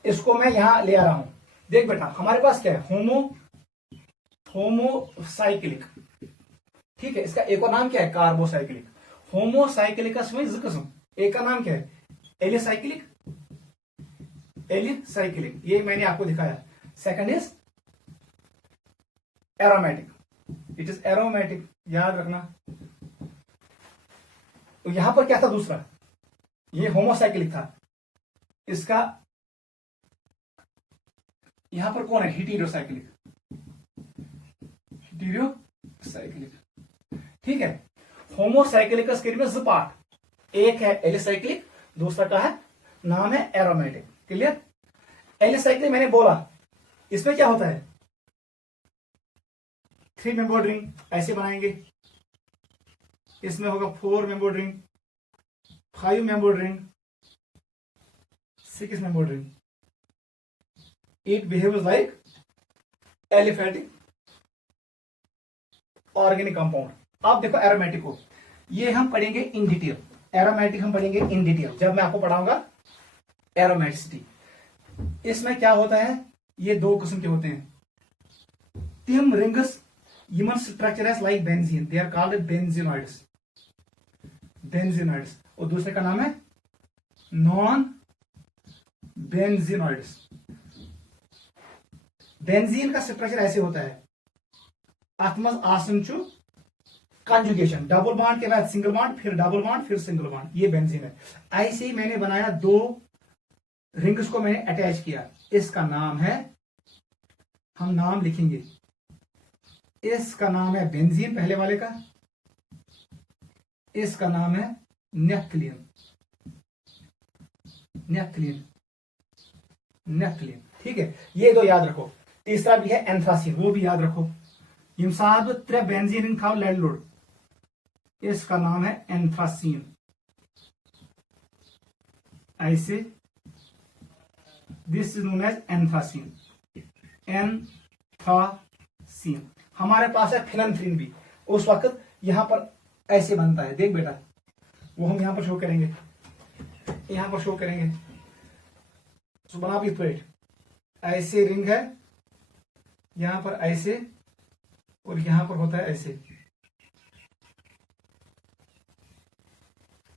इसको मैं यहां ले आ रहा हूं। देख बेटा हमारे पास क्या है, होमोसाइक्लिक, ठीक है। इसका एक और नाम क्या है, कार्बोसाइक्लिक। होमोसाइक्लिकस में ज किस्म, एक का नाम क्या है एलिसाइक्लिक, एलिसाइक्लिक ये मैंने आपको दिखाया। Second is aromatic, it is aromatic, याद रखना। तो यहां पर क्या था दूसरा, ये होमोसाइक्लिक था, इसका यहां पर कौन है हीटेरोसाइक्लिक, हीटेरोसाइक्लिक, ठीक है। होमोसाइक्लिकस के लिए पार्ट, एक है एलिसाइक्लिक, दूसरा का है नाम है एरोमेटिक, क्लियर। एलिसाइक्लिक मैंने बोला, इसमें क्या होता है 3 मेंबर्ड रिंग ऐसे बनाएंगे, इसमें होगा 4 membered ring, 5 membered ring, 6 membered ring. It behaves like aliphatic organic compound. आप देखो एरोमेटिक को, ये हम पढ़ेंगे इन डिटेल, एरोमेटिक हम पढ़ेंगे इन डिटेल जब मैं आपको पढ़ाऊंगा एरोमेटिसिटी। इसमें क्या होता है, ये 2 किस्म के होते हैं, तिम रिंग्स यमन स्ट्रक्चर है like benzene, they are called benzenoids, benzenoids. और दूसरे का नाम है नॉन बेंजीनॉइड्स। बेंजीन का स्ट्रक्चर ऐसे होता है, अतमज आसन चु कंजुगेशन, डबल बॉन्ड के बाद सिंगल बॉन्ड, फिर डबल बॉन्ड, फिर सिंगल बॉन्ड, ये बेंजीन है। ऐसे ही मैंने बनाया 2 रिंग्स को मैंने अटैच किया, इसका नाम है, हम नाम लिखेंगे, इसका नाम है बेंजीन पहले वाले का, इसका नाम है नेफ्थलीन, नेफ्थलीन, नेफ्थलीन, ठीक है। ये 2 याद रखो। तीसरा भी है एंथ्रासीन, वो भी याद रखो। यम साथ 3 बेंजीन रिंग था लेड लोड, इसका नाम है एंथ्रासीन, ऐसे, this is known as anthracene, anthracene. हमारे पास है फिनंथ्रीन भी, उस वक्त यहां पर ऐसे बनता है, देख बेटा, वो हम यहां पर शो करेंगे, यहां पर शो करेंगे। तो बना भी प्लेट, ऐसे रिंग है, यहां पर ऐसे, और यहां पर होता है ऐसे,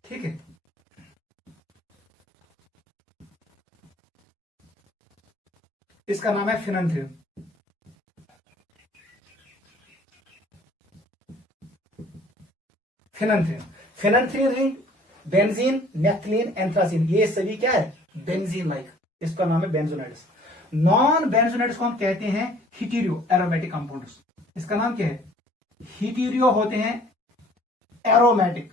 ठीक है। इसका नाम है फिनंथ्रीन। फिनंथ्रीन, फिनंथ्रीन रिंग, बेंजीन, नेफ्थलीन, एंथ्रासीन, ये सभी क्या है बेंजीन लाइक, इसका नाम है बेंजोनाइड्स। नॉन बेंजोनाइड्स को हम कहते हैं हीटेरियो एरोमेटिक कंपाउंड्स, इसका नाम क्या है हीटेरियो होते हैं एरोमेटिक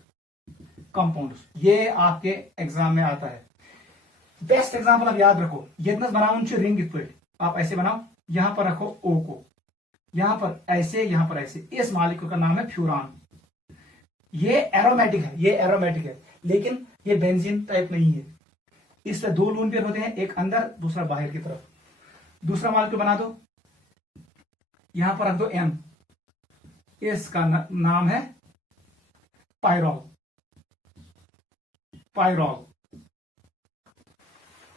कंपाउंड्स। ये आपके एग्जाम में आता है। बेस्ट एग्जांपल आप याद रखो, यदि बनाओ रिंग इक्वेट, आप ऐसे बनाओ, यहां पर रखो ओ को, यहां पर ऐसे, यहां पर ऐसे, इस मालिक्यूल का नाम है फ्यूरान। ये एरोमेटिक है, ये एरोमेटिक है, लेकिन ये बेंजीन टाइप नहीं है। इससे 2 लून पेयर होते हैं, एक अंदर दूसरा बाहर की तरफ। दूसरा मालिक्यूल बना दो, यहां पर रख दो एन, इसका नाम है पायरोल, पायरोल,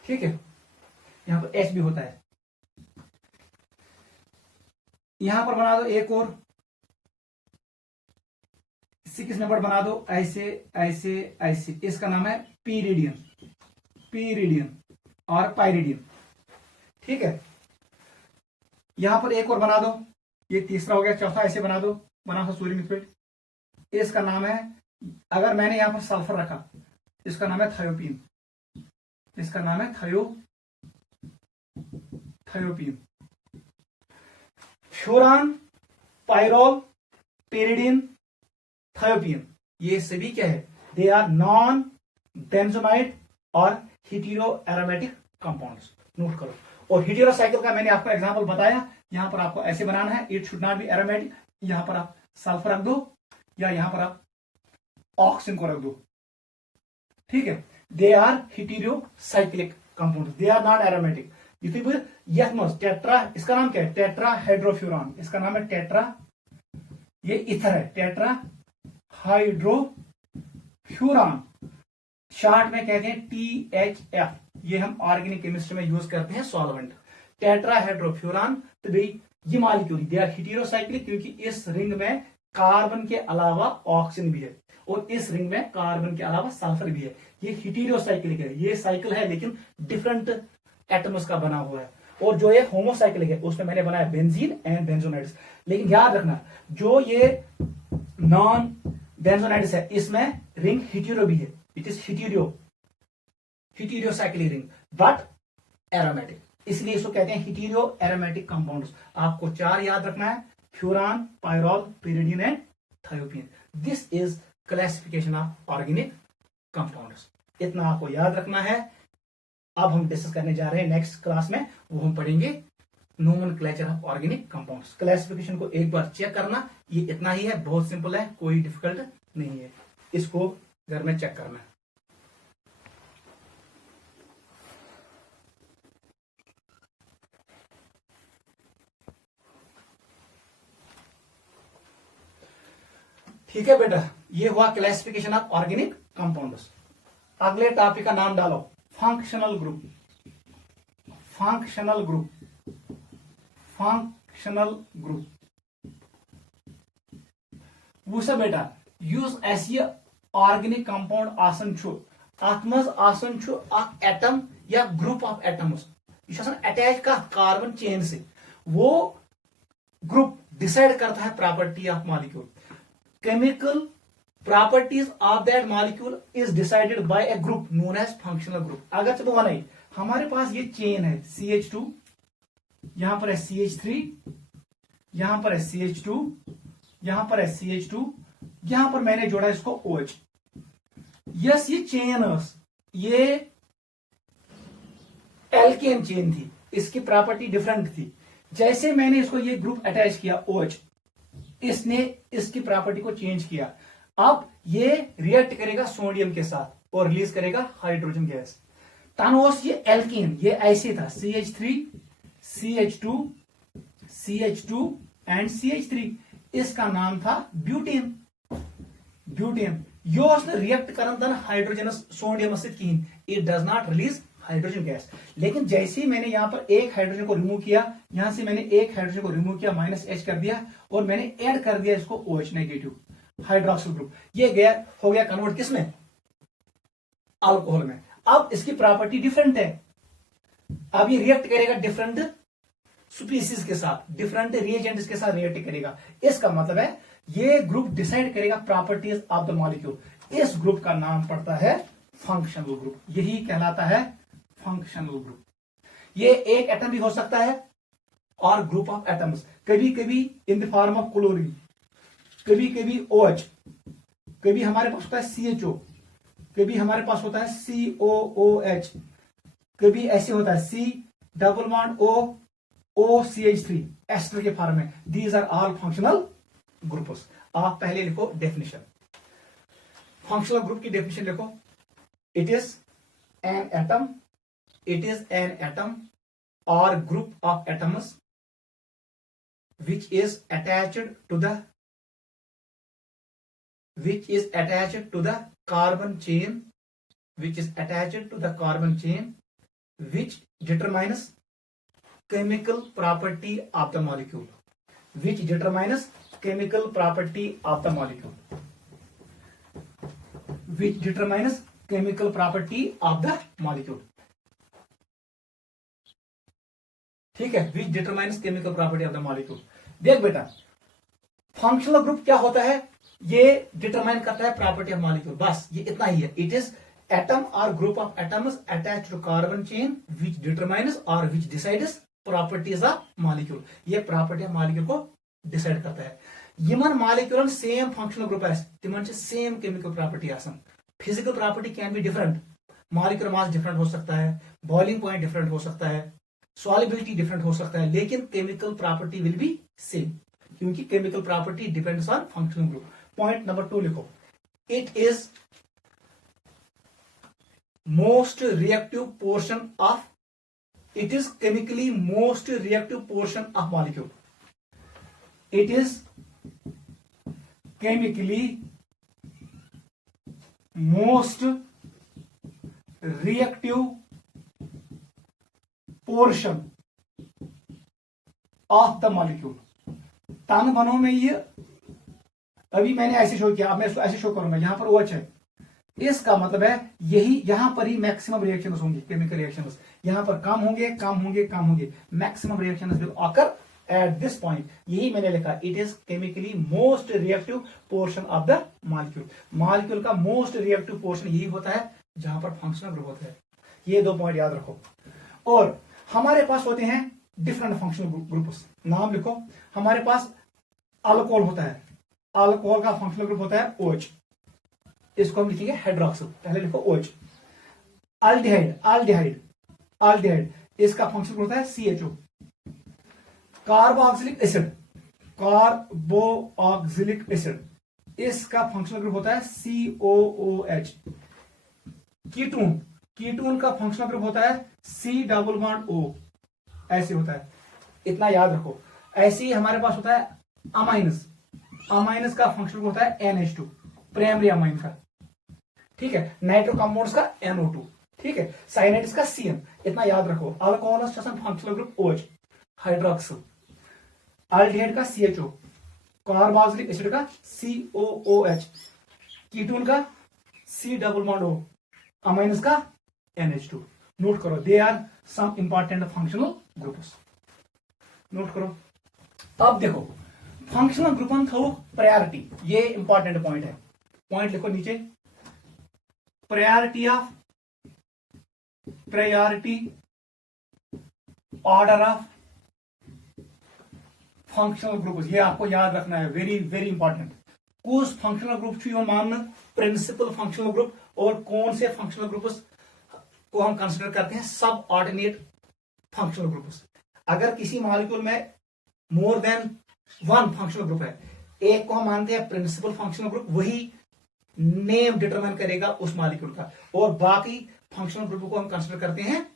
ठीक है। यहां पर एच भी होता है। यहां पर बना दो एक और 6 नंबर बना दो, ऐसे ऐसे ऐसे, इसका नाम है पीरिडियन, पीरिडियन और पायरिडियन, ठीक है। यहां पर एक और बना दो, ये तीसरा हो गया। चौथा ऐसे बना दो, बना दो सोडियम मिथाइल, इसका नाम है, अगर मैंने यहां पर सल्फर रखा, इसका नाम है थायोपीन, इसका नाम है थायोपीन। फ्यूरान, पायरोल, पेरिडिन, थायोपीन, ये सभी क्या है, दे आर नॉन बेंजोनाइड और हीटेरो एरोमेटिक कंपाउंड्स। नोट करो। और हीटेरोसाइकिल का मैंने आपको एग्जांपल बताया, यहां पर आपको ऐसे बनाना है, it should not be aromatic, यहां पर आप सल्फर रख दो या यहां पर आप ऑक्सीजन को रख दो, ठीक है। They are heterocyclic compounds, they are not aromatic. Tetra, इसका नाम क्या है टेट्रा हाइड्रोफ्यूरान, इसका नाम है टेट्रा, ये इथर है, टेट्रा हाइड्रोफ्यूरान। शॉर्ट में कहते हैं THF। ये हम ऑर्गेनिक केमिस्ट्री में यूज करते हैं सॉल्वेंट। टेट्राहाइड्रोफ्यूरान, तो भाई ये मॉलिक्यूल दे आर हेटेरोसाइक्लिक, क्योंकि इस रिंग में कार्बन के अलावा ऑक्सीजन भी है और इस रिंग में कार्बन के अलावा सल्फर भी है। ये हेटेरोसाइक्लिक है, ये साइकिल है लेकिन डिफरेंट एटम्स का बना हुआ है। और जो ये होमोसाइक्लिक है उसमें मैंने बनाया बेंजीन एंड बेंजोनाइड्स। लेकिन याद रखना जो ये नॉन बेंजोनाइड्स है इसमें रिंग हेटेरो भी है, it is heterocyclic ring but aromatic, इसलिए इसको कहते हैं हेटेरो एरोमेटिक कंपाउंड्स। आपको 4 याद रखना है, furan, pyrrole, pyridine and thiophene. This is classification of organic compounds. इतना आपको याद रखना है। अब हम डिस्कस करने जा रहे हैं नेक्स्ट क्लास में, वो हम पढ़ेंगे nomenclature of organic compounds. Classification को एक बार चेक करना, ये इतना ही है, बहुत सिंपल है, कोई डिफिकल्ट नहीं है, इसको घर में चेक करना है। ठीक है बेटा, ये हुआ क्लासिफिकेशन ऑफ ऑर्गेनिक कंपाउंड्स। अगले टॉपिक का नाम डालो, functional group. Functional group, functional group. वुसा बेटा युस अस यह ऑर्गेनिक कंपाउंड आसन छु, अत मज आसन छु अक एटम या ग्रुप ऑफ एटम्स, यह अटैच का कार्बन चेन से, वो ग्रुप डिसाइड करता है property of molecule. chemical properties of that molecule is decided by a group known as functional group। अगर चलो वन हमारे पास ये चेन है CH2, यहां पर है CH3, यहां पर है CH2, यहां पर है CH2, यहां पर मैंने जोड़ा इसको OH। यस ये चेन, ये एल्केन चेन थी, इसकी प्रॉपर्टी डिफरेंट थी। जैसे मैंने इसको ये ग्रुप अटैच किया OH, इसने इसकी प्रॉपर्टी को चेंज किया। अब ये रिएक्ट करेगा सोडियम के साथ और रिलीज करेगा हाइड्रोजन गैस। तानोस ये एल्कीन, ये ऐसे था CH3, CH2, CH2 and CH3, इसका नाम था ब्यूटेन। ब्यूटेन यो रिएक्ट कर हाइड्रोजनस सोडियम कहीं, it does not release hydrogen gas. लेकिन जैसे ही मैंने यहां पर एक हाइड्रोजन को रिमूव किया, यहां से मैंने एक हाइड्रोजन को रिमूव किया, -H कर दिया और मैंने ऐड कर दिया इसको OH नेगेटिव हाइड्रोक्सिल ग्रुप, ये गया हो गया कन्वर्ट किसमें, अल्कोहल में। अब इसकी प्रॉपर्टी डिफरेंट है, अब ये रिएक्ट करेगा डिफरेंट स्पीसीज के साथ, डिफरेंट रिएजेंट्स के साथ रिएक्ट करेगा। इसका मतलब है ये ग्रुप डिसाइड करेगा प्रॉपर्टीज ऑफ द मॉलिक्यूल। इस ग्रुप का नाम पड़ता है फंक्शनल ग्रुप, यही कहलाता है फंक्शनल ग्रुप। ये एक एटम भी हो सकता है और ग्रुप ऑफ एटम्स, कभी कभी in the form of chlorine, कभी कभी OH, कभी हमारे पास होता है CHO, कभी हमारे पास होता है COOH, कभी ऐसे होता है C double bond OCH3 ester के फॉर्म में। These are all functional groups. आप पहले लिखो डेफिनेशन, फंक्शनल ग्रुप की डेफिनेशन लिखो, it is an atom, it is an atom or group of atoms which is attached to the carbon chain, which determines chemical property of the molecule, which determines chemical property of the molecule, which determines chemical property of the molecule। ठीक है, which determines chemical property of the molecule. देख बेटा functional group क्या होता है, ये determine करता है प्रॉपर्टी ऑफ मॉलिक्यूल, बस ये इतना ही है। इट इज एटम और group of atoms attached to carbon chain which determines और which decides properties of molecule. ये प्रॉपर्टी ऑफ मॉलिक्यूल को डिसाइड करता है। यमन मॉलिक्यूलन सेम फंक्शनल ग्रुप आस, तिमन सेम केमिकल प्रॉपर्टी आसान। Physical property can be different, molecular mass different हो सकता है, बॉइलिंग पॉइंट डिफरेंट हो सकता है, सॉलिबिलिटी डिफरेंट हो सकता है, लेकिन chemical property will be same, क्योंकि chemical property depends on functional group. Point number 2 लिखो, it is most reactive portion of, it is chemically most reactive portion of molecule. It is chemically most reactive portion of the molecule. तन बनो में ये, अभी मैंने ऐसे show किया, अब मैं इसको ऐसे शो करूंगा, यहां पर OH है, इसका मतलब है यही यहां पर ही मैक्सिमम रिएक्शंस होंगी, केमिकल रिएक्शंस यहां पर कम होंगे, कम होंगे, कम होंगे, maximum reactions will occur at this point. यही मैंने लिखा, it is chemically most reactive portion of the molecule. Molecule का मोस्ट रिएक्टिव पोर्शन यही होता है जहां पर फंक्शनल ग्रुप होता है। ये 2 पॉइंट याद रखो। और हमारे पास होते हैं डिफरेंट फंक्शनल ग्रुप्स। नाम लिखो, हमारे पास अल्कोहल होता है, अल्कोहल का फंक्शनल ग्रुप होता है OH, इसको हम लिखेंगे हाइड्रोक्सिल, पहले लिखो OH। अल्डिहाइड, अल्डिहाइड, अल्डिहाइड, इसका फंक्शनल ग्रुप होता है CHO। Carboxylic acid, carboxylic acid, इसका फंक्शनल ग्रुप होता है COOH। कीटोन, कीटोन का फंक्शनल ग्रुप होता है C डबल बॉन्ड O, ऐसे होता है, इतना याद रखो। ऐसे ही हमारे पास होता है अमाइनस, अमाइनस का फंक्शनल ग्रुप होता है NH2, प्राइमरी अमाइन का, ठीक है। नाइट्रो कंपाउंड्स का NO2, ठीक है। साइनाइड्स का CN, इतना याद रखो। Alcohols functional group OH, hydroxyl. Aldehyde का CHO, कार्बोक्सिलिक एसिड का COOH, कीटोन का C double bond O, amines का NH2। नोट करो, they are some important functional groups, note करो। अब देखो फंक्शनल ग्रुपन थो प्रायोरिटी, ये इंपॉर्टेंट पॉइंट है, पॉइंट लिखो नीचे। Priority of, priority order of functional groups, ये आपको याद रखना है, वेरी वेरी इंपॉर्टेंट। कुछ फंक्शनल ग्रुप मान प्रिंसिपल फंक्शनल ग्रुप, और कौन से फंक्शनल ग्रुप्स को हम कंसिडर करते हैं सब ऑर्डिनेट फंक्शनल ग्रुप्स। अगर किसी मॉलिक्यूल में मोर देन 1 फंक्शनल ग्रुप है, एक को हम मानते हैं प्रिंसिपल फंक्शनल ग्रुप, वही नेम डिटरमाइन करेगा उस मॉलिक्यूल का, और बाकी फंक्शनल ग्रुप को हम कंसिडर करते हैं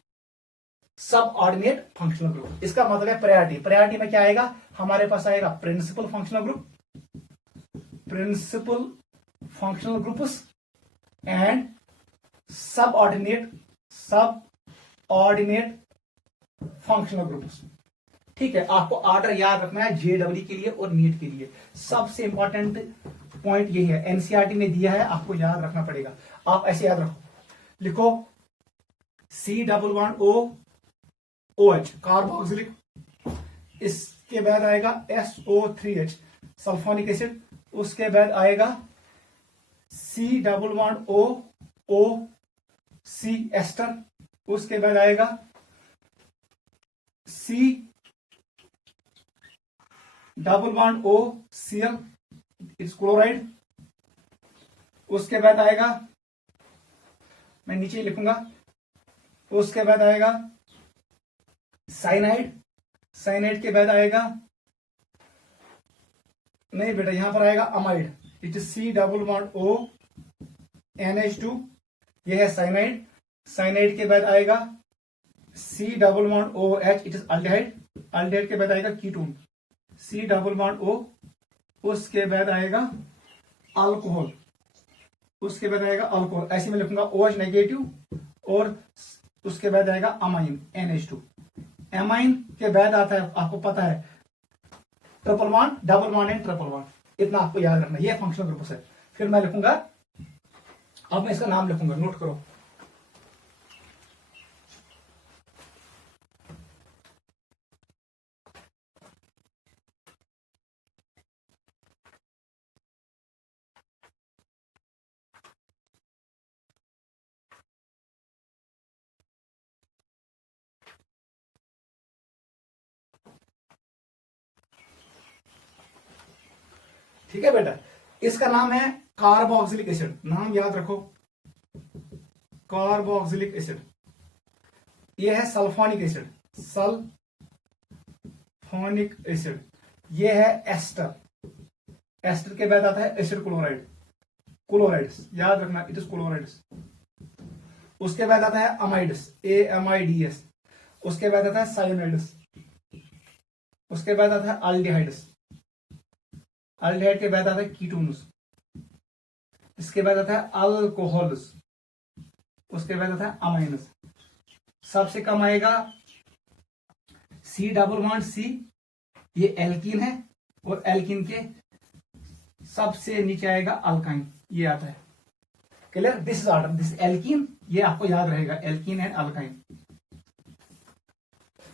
सब ऑर्डिनेट फंक्शनल ग्रुप। इसका मतलब है प्रायोरिटी। प्रायोरिटी में क्या आएगा, हमारे पास आएगा principal functional group, principal functional groups and subordinate, subordinate functional groups, ठीक है। आपको ऑर्डर याद रखना है JEE के लिए और नीट के लिए। सबसे इंपॉर्टेंट पॉइंट यही है, एनसीईआरटी ने दिया है, आपको याद रखना पड़ेगा। आप ऐसे याद रखो, लिखो C double bond O OH, carboxylic, इसके बाद आएगा SO3H, सल्फोनिक एसिड, उसके बाद आएगा C double bond O O C ester, उसके बाद आएगा C double bond O Cl, it's chloride, उसके बाद आएगा, मैं नीचे लिखूंगा, उसके बाद आएगा साइनाइड, साइनाइड के बाद आएगा, नहीं बेटा यहां पर आएगा amide, it is C double bond O NH2, यह है साइनाइड। साइनाइड के बाद आएगा C double bond OH, it is aldehyde. Aldehyde के बाद आएगा ketone C double bond O, उसके बाद आएगा अल्कोहल, उसके बाद आएगा अल्कोहल, ऐसे में लिखूंगा OH नेगेटिव, और उसके बाद आएगा अमाइन NH2। एमाइन के बाद आता है, आपको पता है, triple bond, double bond and triple bond, इतना आपको याद रखना, ये फंक्शनल ग्रुप है। फिर मैं लिखूंगा, अब मैं इसका नाम लिखूंगा, नोट करो। ठीक है बेटा, इसका नाम है कार्बोक्सिलिक एसिड, नाम याद रखो, कार्बोक्सिलिक एसिड। यह है सल्फोनिक एसिड, सल्फोनिक एसिड। यह है एस्टर, एस्टर के बाद आता है एसिड क्लोराइड, क्लोराइड्स याद रखना, इट इज क्लोराइड्स। उसके बाद आता है अमाइड्स, AMIDS। उसके बाद आता है साइनाइड्स, उसके बाद आता है अल्डिहाइड्स, अल्डिहाइड के बाद आता है कीटोन्स, इसके बाद आता है अल्कोहल्स, उसके बाद आता है अमाइनस, सबसे कम आएगा सी डबल बॉन्ड सी, ये एल्कीन है, और एल्कीन के सबसे नीचे आएगा अल्काइन, ये आता है। Clear? This is order, this alkene, ये आपको याद रहेगा, एल्कीन एंड अल्काइन।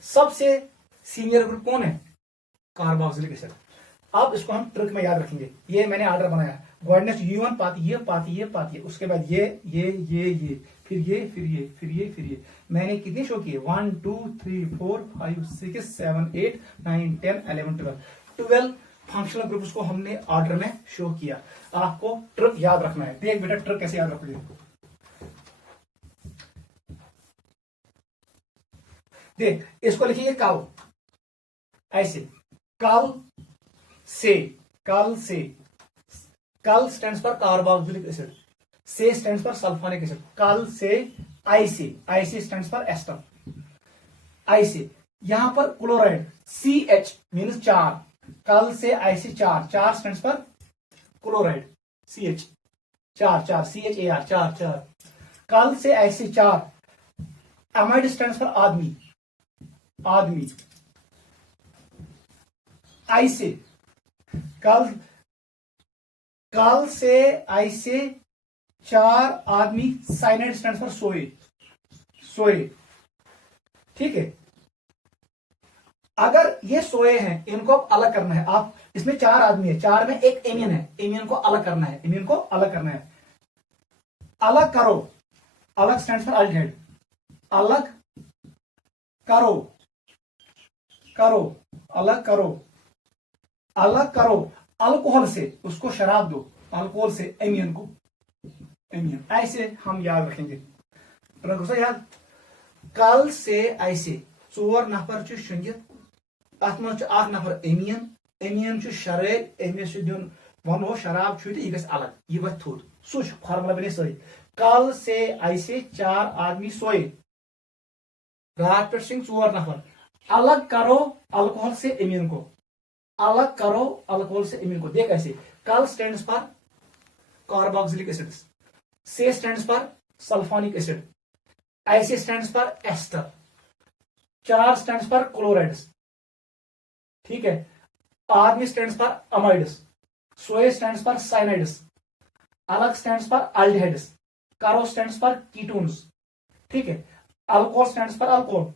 सबसे सीनियर ग्रुप कौन है? Carboxylic acid. अब इसको हम ट्रिक में याद रखेंगे। ये मैंने ऑर्डर बनाया, गॉडनेस U1 पाती ये पाती ये पाती है, उसके बाद ये फिर ये फिर ये फिर ये फिर ये। मैंने कितने शो किए? 1 2 3 4 5 6 7 8 9 10 11 12 फंक्शनल ग्रुप्स को हमने ऑर्डर में शो किया। आपको ट्रिक याद रखना है। देख बेटा ट्रिक कैसे याद रखोगे। देख इसको लिखेंगे कल, ऐसे कल से, कल से, कल स्टैंड्स फॉर कार्बोक्सिलिक एसिड, से स्टैंड्स फॉर सल्फोनिक एसिड, कल से आई से, आई से स्टैंड्स फॉर एस्टर, आई से। यहां पर क्लोराइड CH मीन्स 4, कल से आई से 4, 4 stands for chloride, CH 4 4 CHAR 4 4, कल से आई से 4। अमाइड स्टैंड्स फॉर आदमी, आदमी, आई से कल से आई से 4 आदमी, साइनाइड स्टैंड्स फॉर सोए, सोए। ठीक है, अगर ये सोए हैं इनको अब अलग करना है। आप इसमें 4 आदमी है, 4 में एक एमियन है, एमियन को अलग करना है, एमियन को अलग करना है। अलग करो, अलग स्टैंड्स फॉर अल्डिहाइड, अलग करो, करो, अलग करो, अलग करो अल्कोहल से, उसको शराब दो, अल्कोहल से एमियन को, एमियन। ऐसे हम याद रखेंगे याद। कल से ऐसे 4 नफर शुंगित, अत मज नफर एमियन, एमियन शराब, एमियस दिन वनो शराब छुट यह गस अलग, यह वह थोद, सू फार्मूला बने सही। कल से ऐसे 4 आदमी सोए, रात पे सिंह 4 नफर, अलग करो अल्कोहल से एमियन को, अलग करो अल्कोहल से एमिन को। देख ऐसे, कल स्टैंड्स फॉर कार्बोक्सिलिक एसिड, से स्टैंड्स फॉर सल्फोनिक एसिड, ऐसे stands for ester, 4 stands for chlorides. ठीक है, आदमी स्टैंड्स फॉर अमाइड्स, सोए स्टैंड्स फॉर साइनाइड्स, अलग स्टैंड्स फॉर अल्डिहाइड्स, करो स्टैंड्स फॉर कीटोन्स। ठीक है, alcohol stands for alcohol,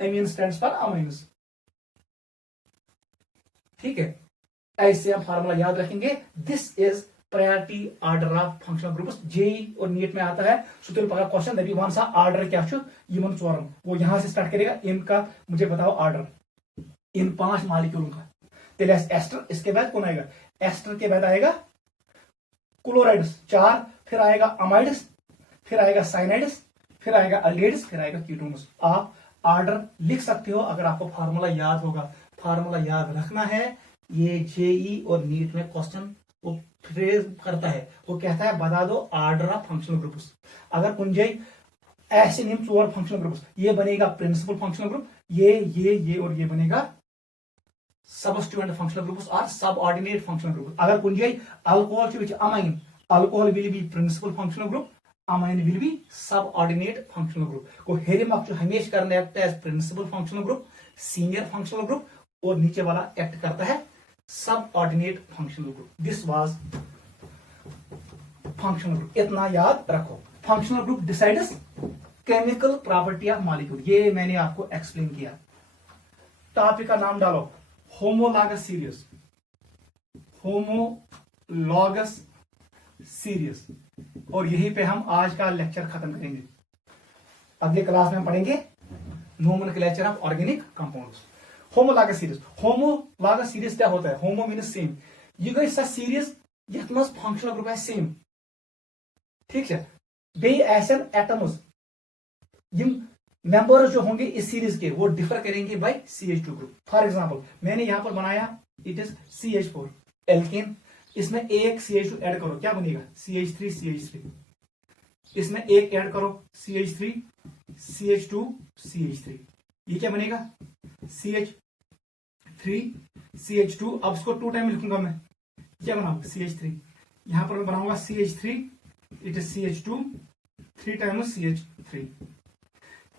amine stands for amines. ठीक है, ऐसे हम फार्मूला याद रखेंगे। This is priority order of functional groups. JEE और नीट में आता है सुतुल पका क्वेश्चन दबी वन सा ऑर्डर क्या छु यमन चोरन, वो यहां से स्टार्ट करेगा। इनका मुझे बताओ ऑर्डर इन 5 मॉलिक्यूलों का। तेरे एस्टर, इसके बाद कौन आएगा? एस्टर के बाद आएगा क्लोराइड्स 4, फिर आएगा अमाइड्स, फिर आएगा साइनाइड्स, फिर आएगा अल्डिहाइड्स, फिर आएगा कीटोन्स। आप ऑर्डर लिख सकते हो अगर आपको फार्मूला याद होगा। फार्मूला याद रखना है। ये जेई और नीट में क्वेश्चन वो फ्रेज करता है, वो कहता है बता दो ऑर्डर ऑफ फंक्शनल ग्रुप्स। अगर कुंजई ऐसे नियम 4 फंक्शनल ग्रुप्स, ये बनेगा प्रिंसिपल फंक्शनल ग्रुप, ये और ये बनेगा सबस्टिट्यूएंट फंक्शनल ग्रुप्स और सबऑर्डिनेट फंक्शनल ग्रुप। अगर कुंजई alcohol which amine, alcohol will be principal functional group, amine will be subordinate functional group. को हेरिम हमेशा करने लगता है principal functional group, senior functional group, और नीचे वाला एक्ट करता है subordinate functional group. This was functional group, इतना याद रखो। Functional group decides chemical property of molecule, ये मैंने आपको एक्सप्लेन किया। टॉपिक का नाम डालो होमोलॉगस सीरीज, होमोलॉगस सीरीज, और यहीं पे हम आज का लेक्चर खत्म करेंगे। अगले क्लास में हम पढ़ेंगे nomenclature of organic compounds. Homologous series, homologous series क्या होता है? होमो मीन्स सेम, ये गई सा सीरीज यथ मज फंक्शनल ग्रुप है सेम। ठीक है, बे ऐसन एटम्स यम मेंबर्स जो होंगे इस सीरीज के वो डिफर करेंगे bye CH2 group. For example मैंने यहां पर बनाया इट इज CH4 एल्केन, इसमें एक CH2 ऐड करो क्या बनेगा? CH3 CH3, इसमें एक ऐड करो CH3 CH2 CH3, ये क्या बनेगा? CH3 CH2। अब इसको 2 टाइम लिखूंगा मैं, क्या बनाऊंगा? CH3, यहां पर मैं बनाऊंगा CH3, it is CH2 3 times CH3।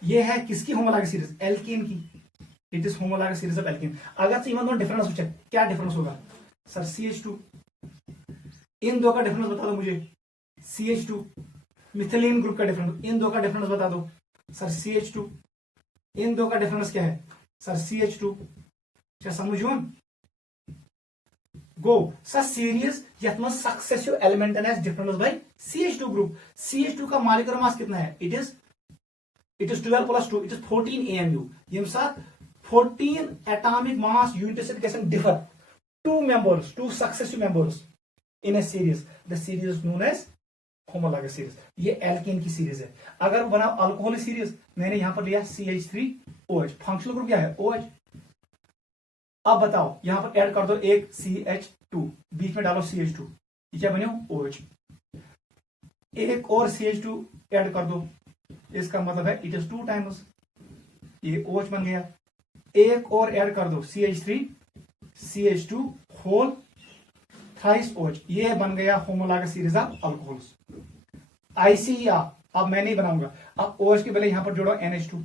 ये है किसकी होमोलॉगस सीरीज? एल्कीन की। It is homologous series of alkene. अगर से इवन डिफरेंस पूछे क्या डिफरेंस होगा सर? CH2। इन दो का डिफरेंस बता दो मुझे। CH2 मिथिलीन ग्रुप का डिफरेंस, इन दो का डिफरेंस बता दो सर। CH2 इन दो का डिफरेंस क्या है सर? CH2। क्या समझो गो सर सीरीज यथ मज successive element difference bye CH2 group. CH2 का मॉलिक्यूलर मास कितना है? It is 12 + 2 it is 14 AMU। ये साथ 14 एटॉमिक मास यूनिट कैसे differ two members, two successive members in a series. The series is known as homologous series. ये alkene की series है। अगर बना अल्कोहलिक सीरीज, मैंने यहां पर लिया CH3OH, फंक्शनल ग्रुप क्या है? OH। अब बताओ यहां पर ऐड कर दो एक CH2, बीच में डालो CH2, ये क्या बने? OH। एक और CH2 ऐड कर दो, इसका मतलब है इट इज 2 टाइम्स, ये OH बन गया। एक और ऐड कर दो CH3 CH2 whole thrice OH, ये बन गया homologous series of alcohols. ICER अब मैं नहीं बनाऊंगा, अब OH के पहले यहां पर जोड़ो NH2,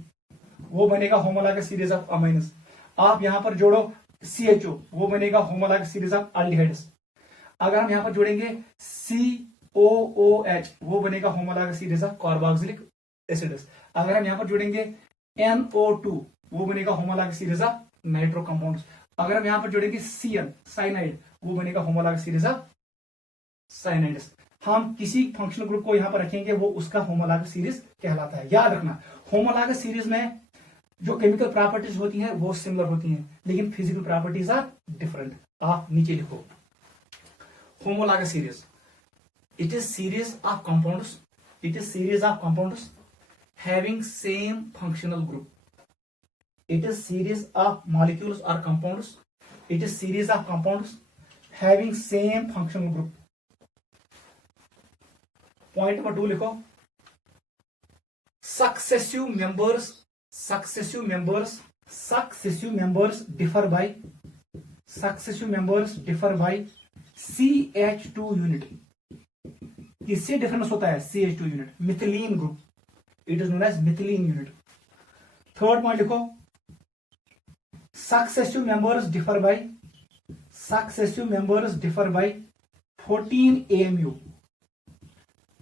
वो बनेगा होमोलॉगस सीरीज ऑफ अमाइनस। आप यहां पर जोड़ो CHO, वो बनेगा होमोलॉगस सीरीज ऑफ अल्डिहाइड्स। अगर हम यहां पर जोड़ेंगे COOH, वो बनेगा homologous series of carboxylic acids. अगर हम यहां पर जोड़ेंगे NO2, वो बनेगा homologous series of nitro compounds. अगर हम यहां पर जोड़ेंगे CN साइनाइड, वो बनेगा होमोलॉगस सीरीज ऑफ साइनाइड्स। हम किसी फंक्शनल ग्रुप को यहां पर रखेंगे, वो उसका होमोलॉगस सीरीज कहलाता है। याद रखना, होमोलॉगस सीरीज में जो केमिकल प्रॉपर्टीज होती हैं वो सिमिलर होती हैं, लेकिन फिजिकल प्रॉपर्टीज आर डिफरेंट। आप नीचे लिखो homologous series, it is series of compounds, it is series of compounds having same functional group. It is series of molecules or compounds. It is series of compounds having same functional group. Point number 2 लिखो, successive members differ by CH2 unit. किससे difference होता है? CH2 unit, methylene group, it is known as methylene unit. Third point लिखो, successive members differ by 14 AMU।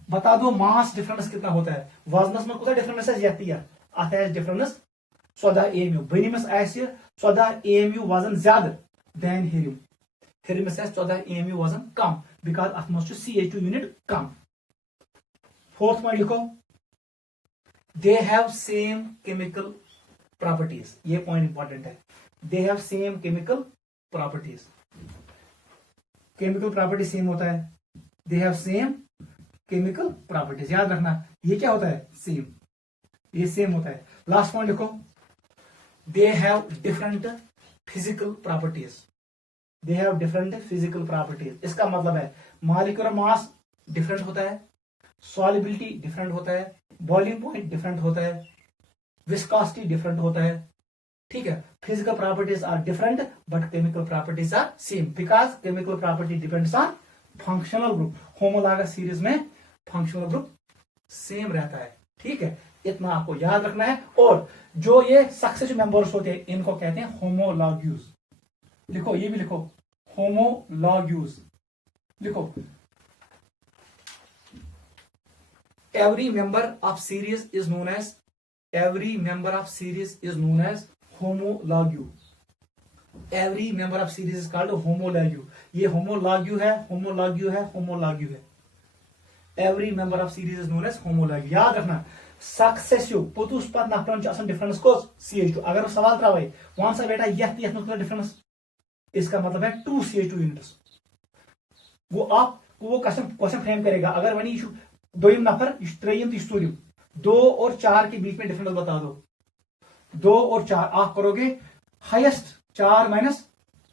बता दो मास difference कितना होता है? वजनस में कुछ डिफरेंस आता है डिफरेंस 14 AMU। बनिमस 14 AMU वजन ज्यादा देन हेरिम, हेरिमस 14 AMU वजन कम, बिकॉज अथ मज CH2 यूनिट कम। फोर्थ पॉइंट लिखो, they have same chemical properties. ये पॉइंट इंपॉर्टेंट है, they have same chemical properties. Chemical property same होता है, they have same chemical properties. याद रखना ये क्या होता है? सेम, ये सेम होता है। लास्ट पॉइंट लिखो, they have different physical properties, they have different physical properties. इसका मतलब है मॉलिक्यूलर मास डिफरेंट होता है, सॉल्युबिलिटी डिफरेंट होता है, बॉइलिंग पॉइंट डिफरेंट होता है, विस्कोसिटी डिफरेंट होता है। ठीक है, physical properties are different but chemical properties are same, because chemical property depends on functional group. Homologous series में फंक्शनल ग्रुप सेम रहता है। ठीक है, इतना आपको याद रखना है। और जो ये सक्सेसिव मेंबर्स होते हैं इनको कहते हैं होमोलॉग्यूज। लिखो, ये भी लिखो, होमोलॉग्यूज लिखो। every member of series is known as homologous. Every member of series is called homologous. ये homologous है। Every member of series is known as homologous. याद रखना, सक्सेसिव पुतुस पत नफरन आसान डिफरेंस कोस CH2। अगर सवाल त्रावे वन सा बेटा यथ में डिफरेंस, इसका मतलब है 2 CH2 यूनिट्स। वो क्वेश्चन फ्रेम करेगा। अगर वनी दोयम नफर त्रेयम तो सूर्यम 2 और 4 के बीच में डिफरेंस बता दो। 2 और 4 आप करोगे हाईएस्ट 4 -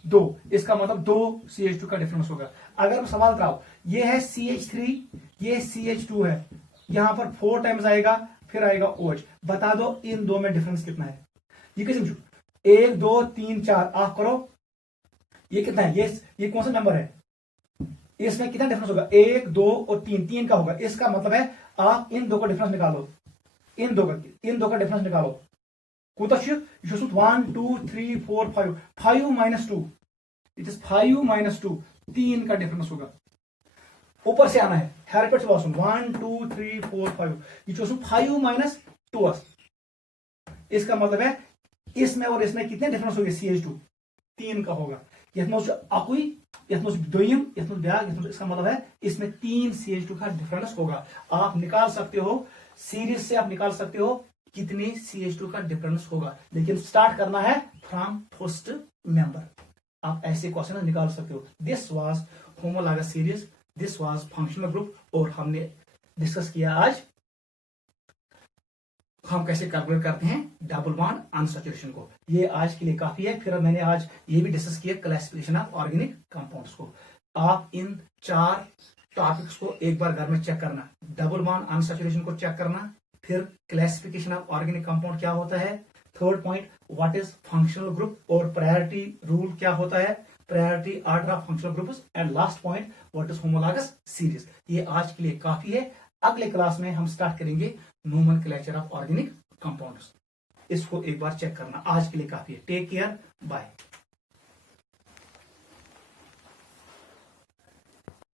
2, इसका मतलब 2 CH2 का डिफरेंस होगा। अगर सवाल कराओ ये है CH3, ये CH2 है, यहां पर 4 टाइम्स आएगा, फिर आएगा OH, बता दो इन दो में डिफरेंस कितना है? ये कैसे समझो? 1 2 3 4 आप करो, ये कितना है? ये कौन सा नंबर है? इसमें कितना डिफरेंस होगा? 1 2 और 3 का होगा। इसका मतलब है आप इन दो का डिफरेंस निकालो, इन दो का डिफरेंस निकालो। कूता छ यह 1 2 3 4 5 5 माइनस 2, इट इज 5 माइनस 2, 3 का डिफरेंस होगा। ऊपर से आना है, हेर पे 1 2 3 4 5, यह 5 माइनस 2। इसका मतलब है इसमें और इसमें कितने डिफरेंस हो गए, CH2 3 का होगा। अकुई, दोयम, ब्याग, इसका मतलब है इसमें 3 CH2 का डिफरेंस होगा। आप निकाल सकते हो, सीरीज से आप निकाल सकते हो कितने CH2 का डिफरेंस होगा, लेकिन स्टार्ट करना है फ्रॉम फर्स्ट मेंबर। आप ऐसे क्वेश्चन निकाल सकते हो। This was homologous series, this was functional group, और हमने डिस्कस किया आज हम कैसे कैलकुलेट करते हैं डबल बॉन्ड अनसैचुरेशन को। ये आज के लिए काफी है। फिर मैंने आज ये भी डिस्कस किया क्लासिफिकेशन ऑफ ऑर्गेनिक कंपाउंड्स को। आप इन 4 टॉपिक्स को एक बार घर में चेक करना, डबल बॉन्ड अनसैचुरेशन को चेक करना, फिर क्लासिफिकेशन ऑफ ऑर्गेनिक कंपाउंड क्या होता है, third point what is functional group और प्रायोरिटी रूल क्या होता है, priority order of functional groups, and last point what is homologous series. ये आज के लिए काफी है। अगले क्लास में हम स्टार्ट करेंगे नोमेनक्लेचर ऑफ ऑर्गेनिक कंपाउंड्स। इसको एक बार चेक करना, आज के लिए काफी है। Take care, bye.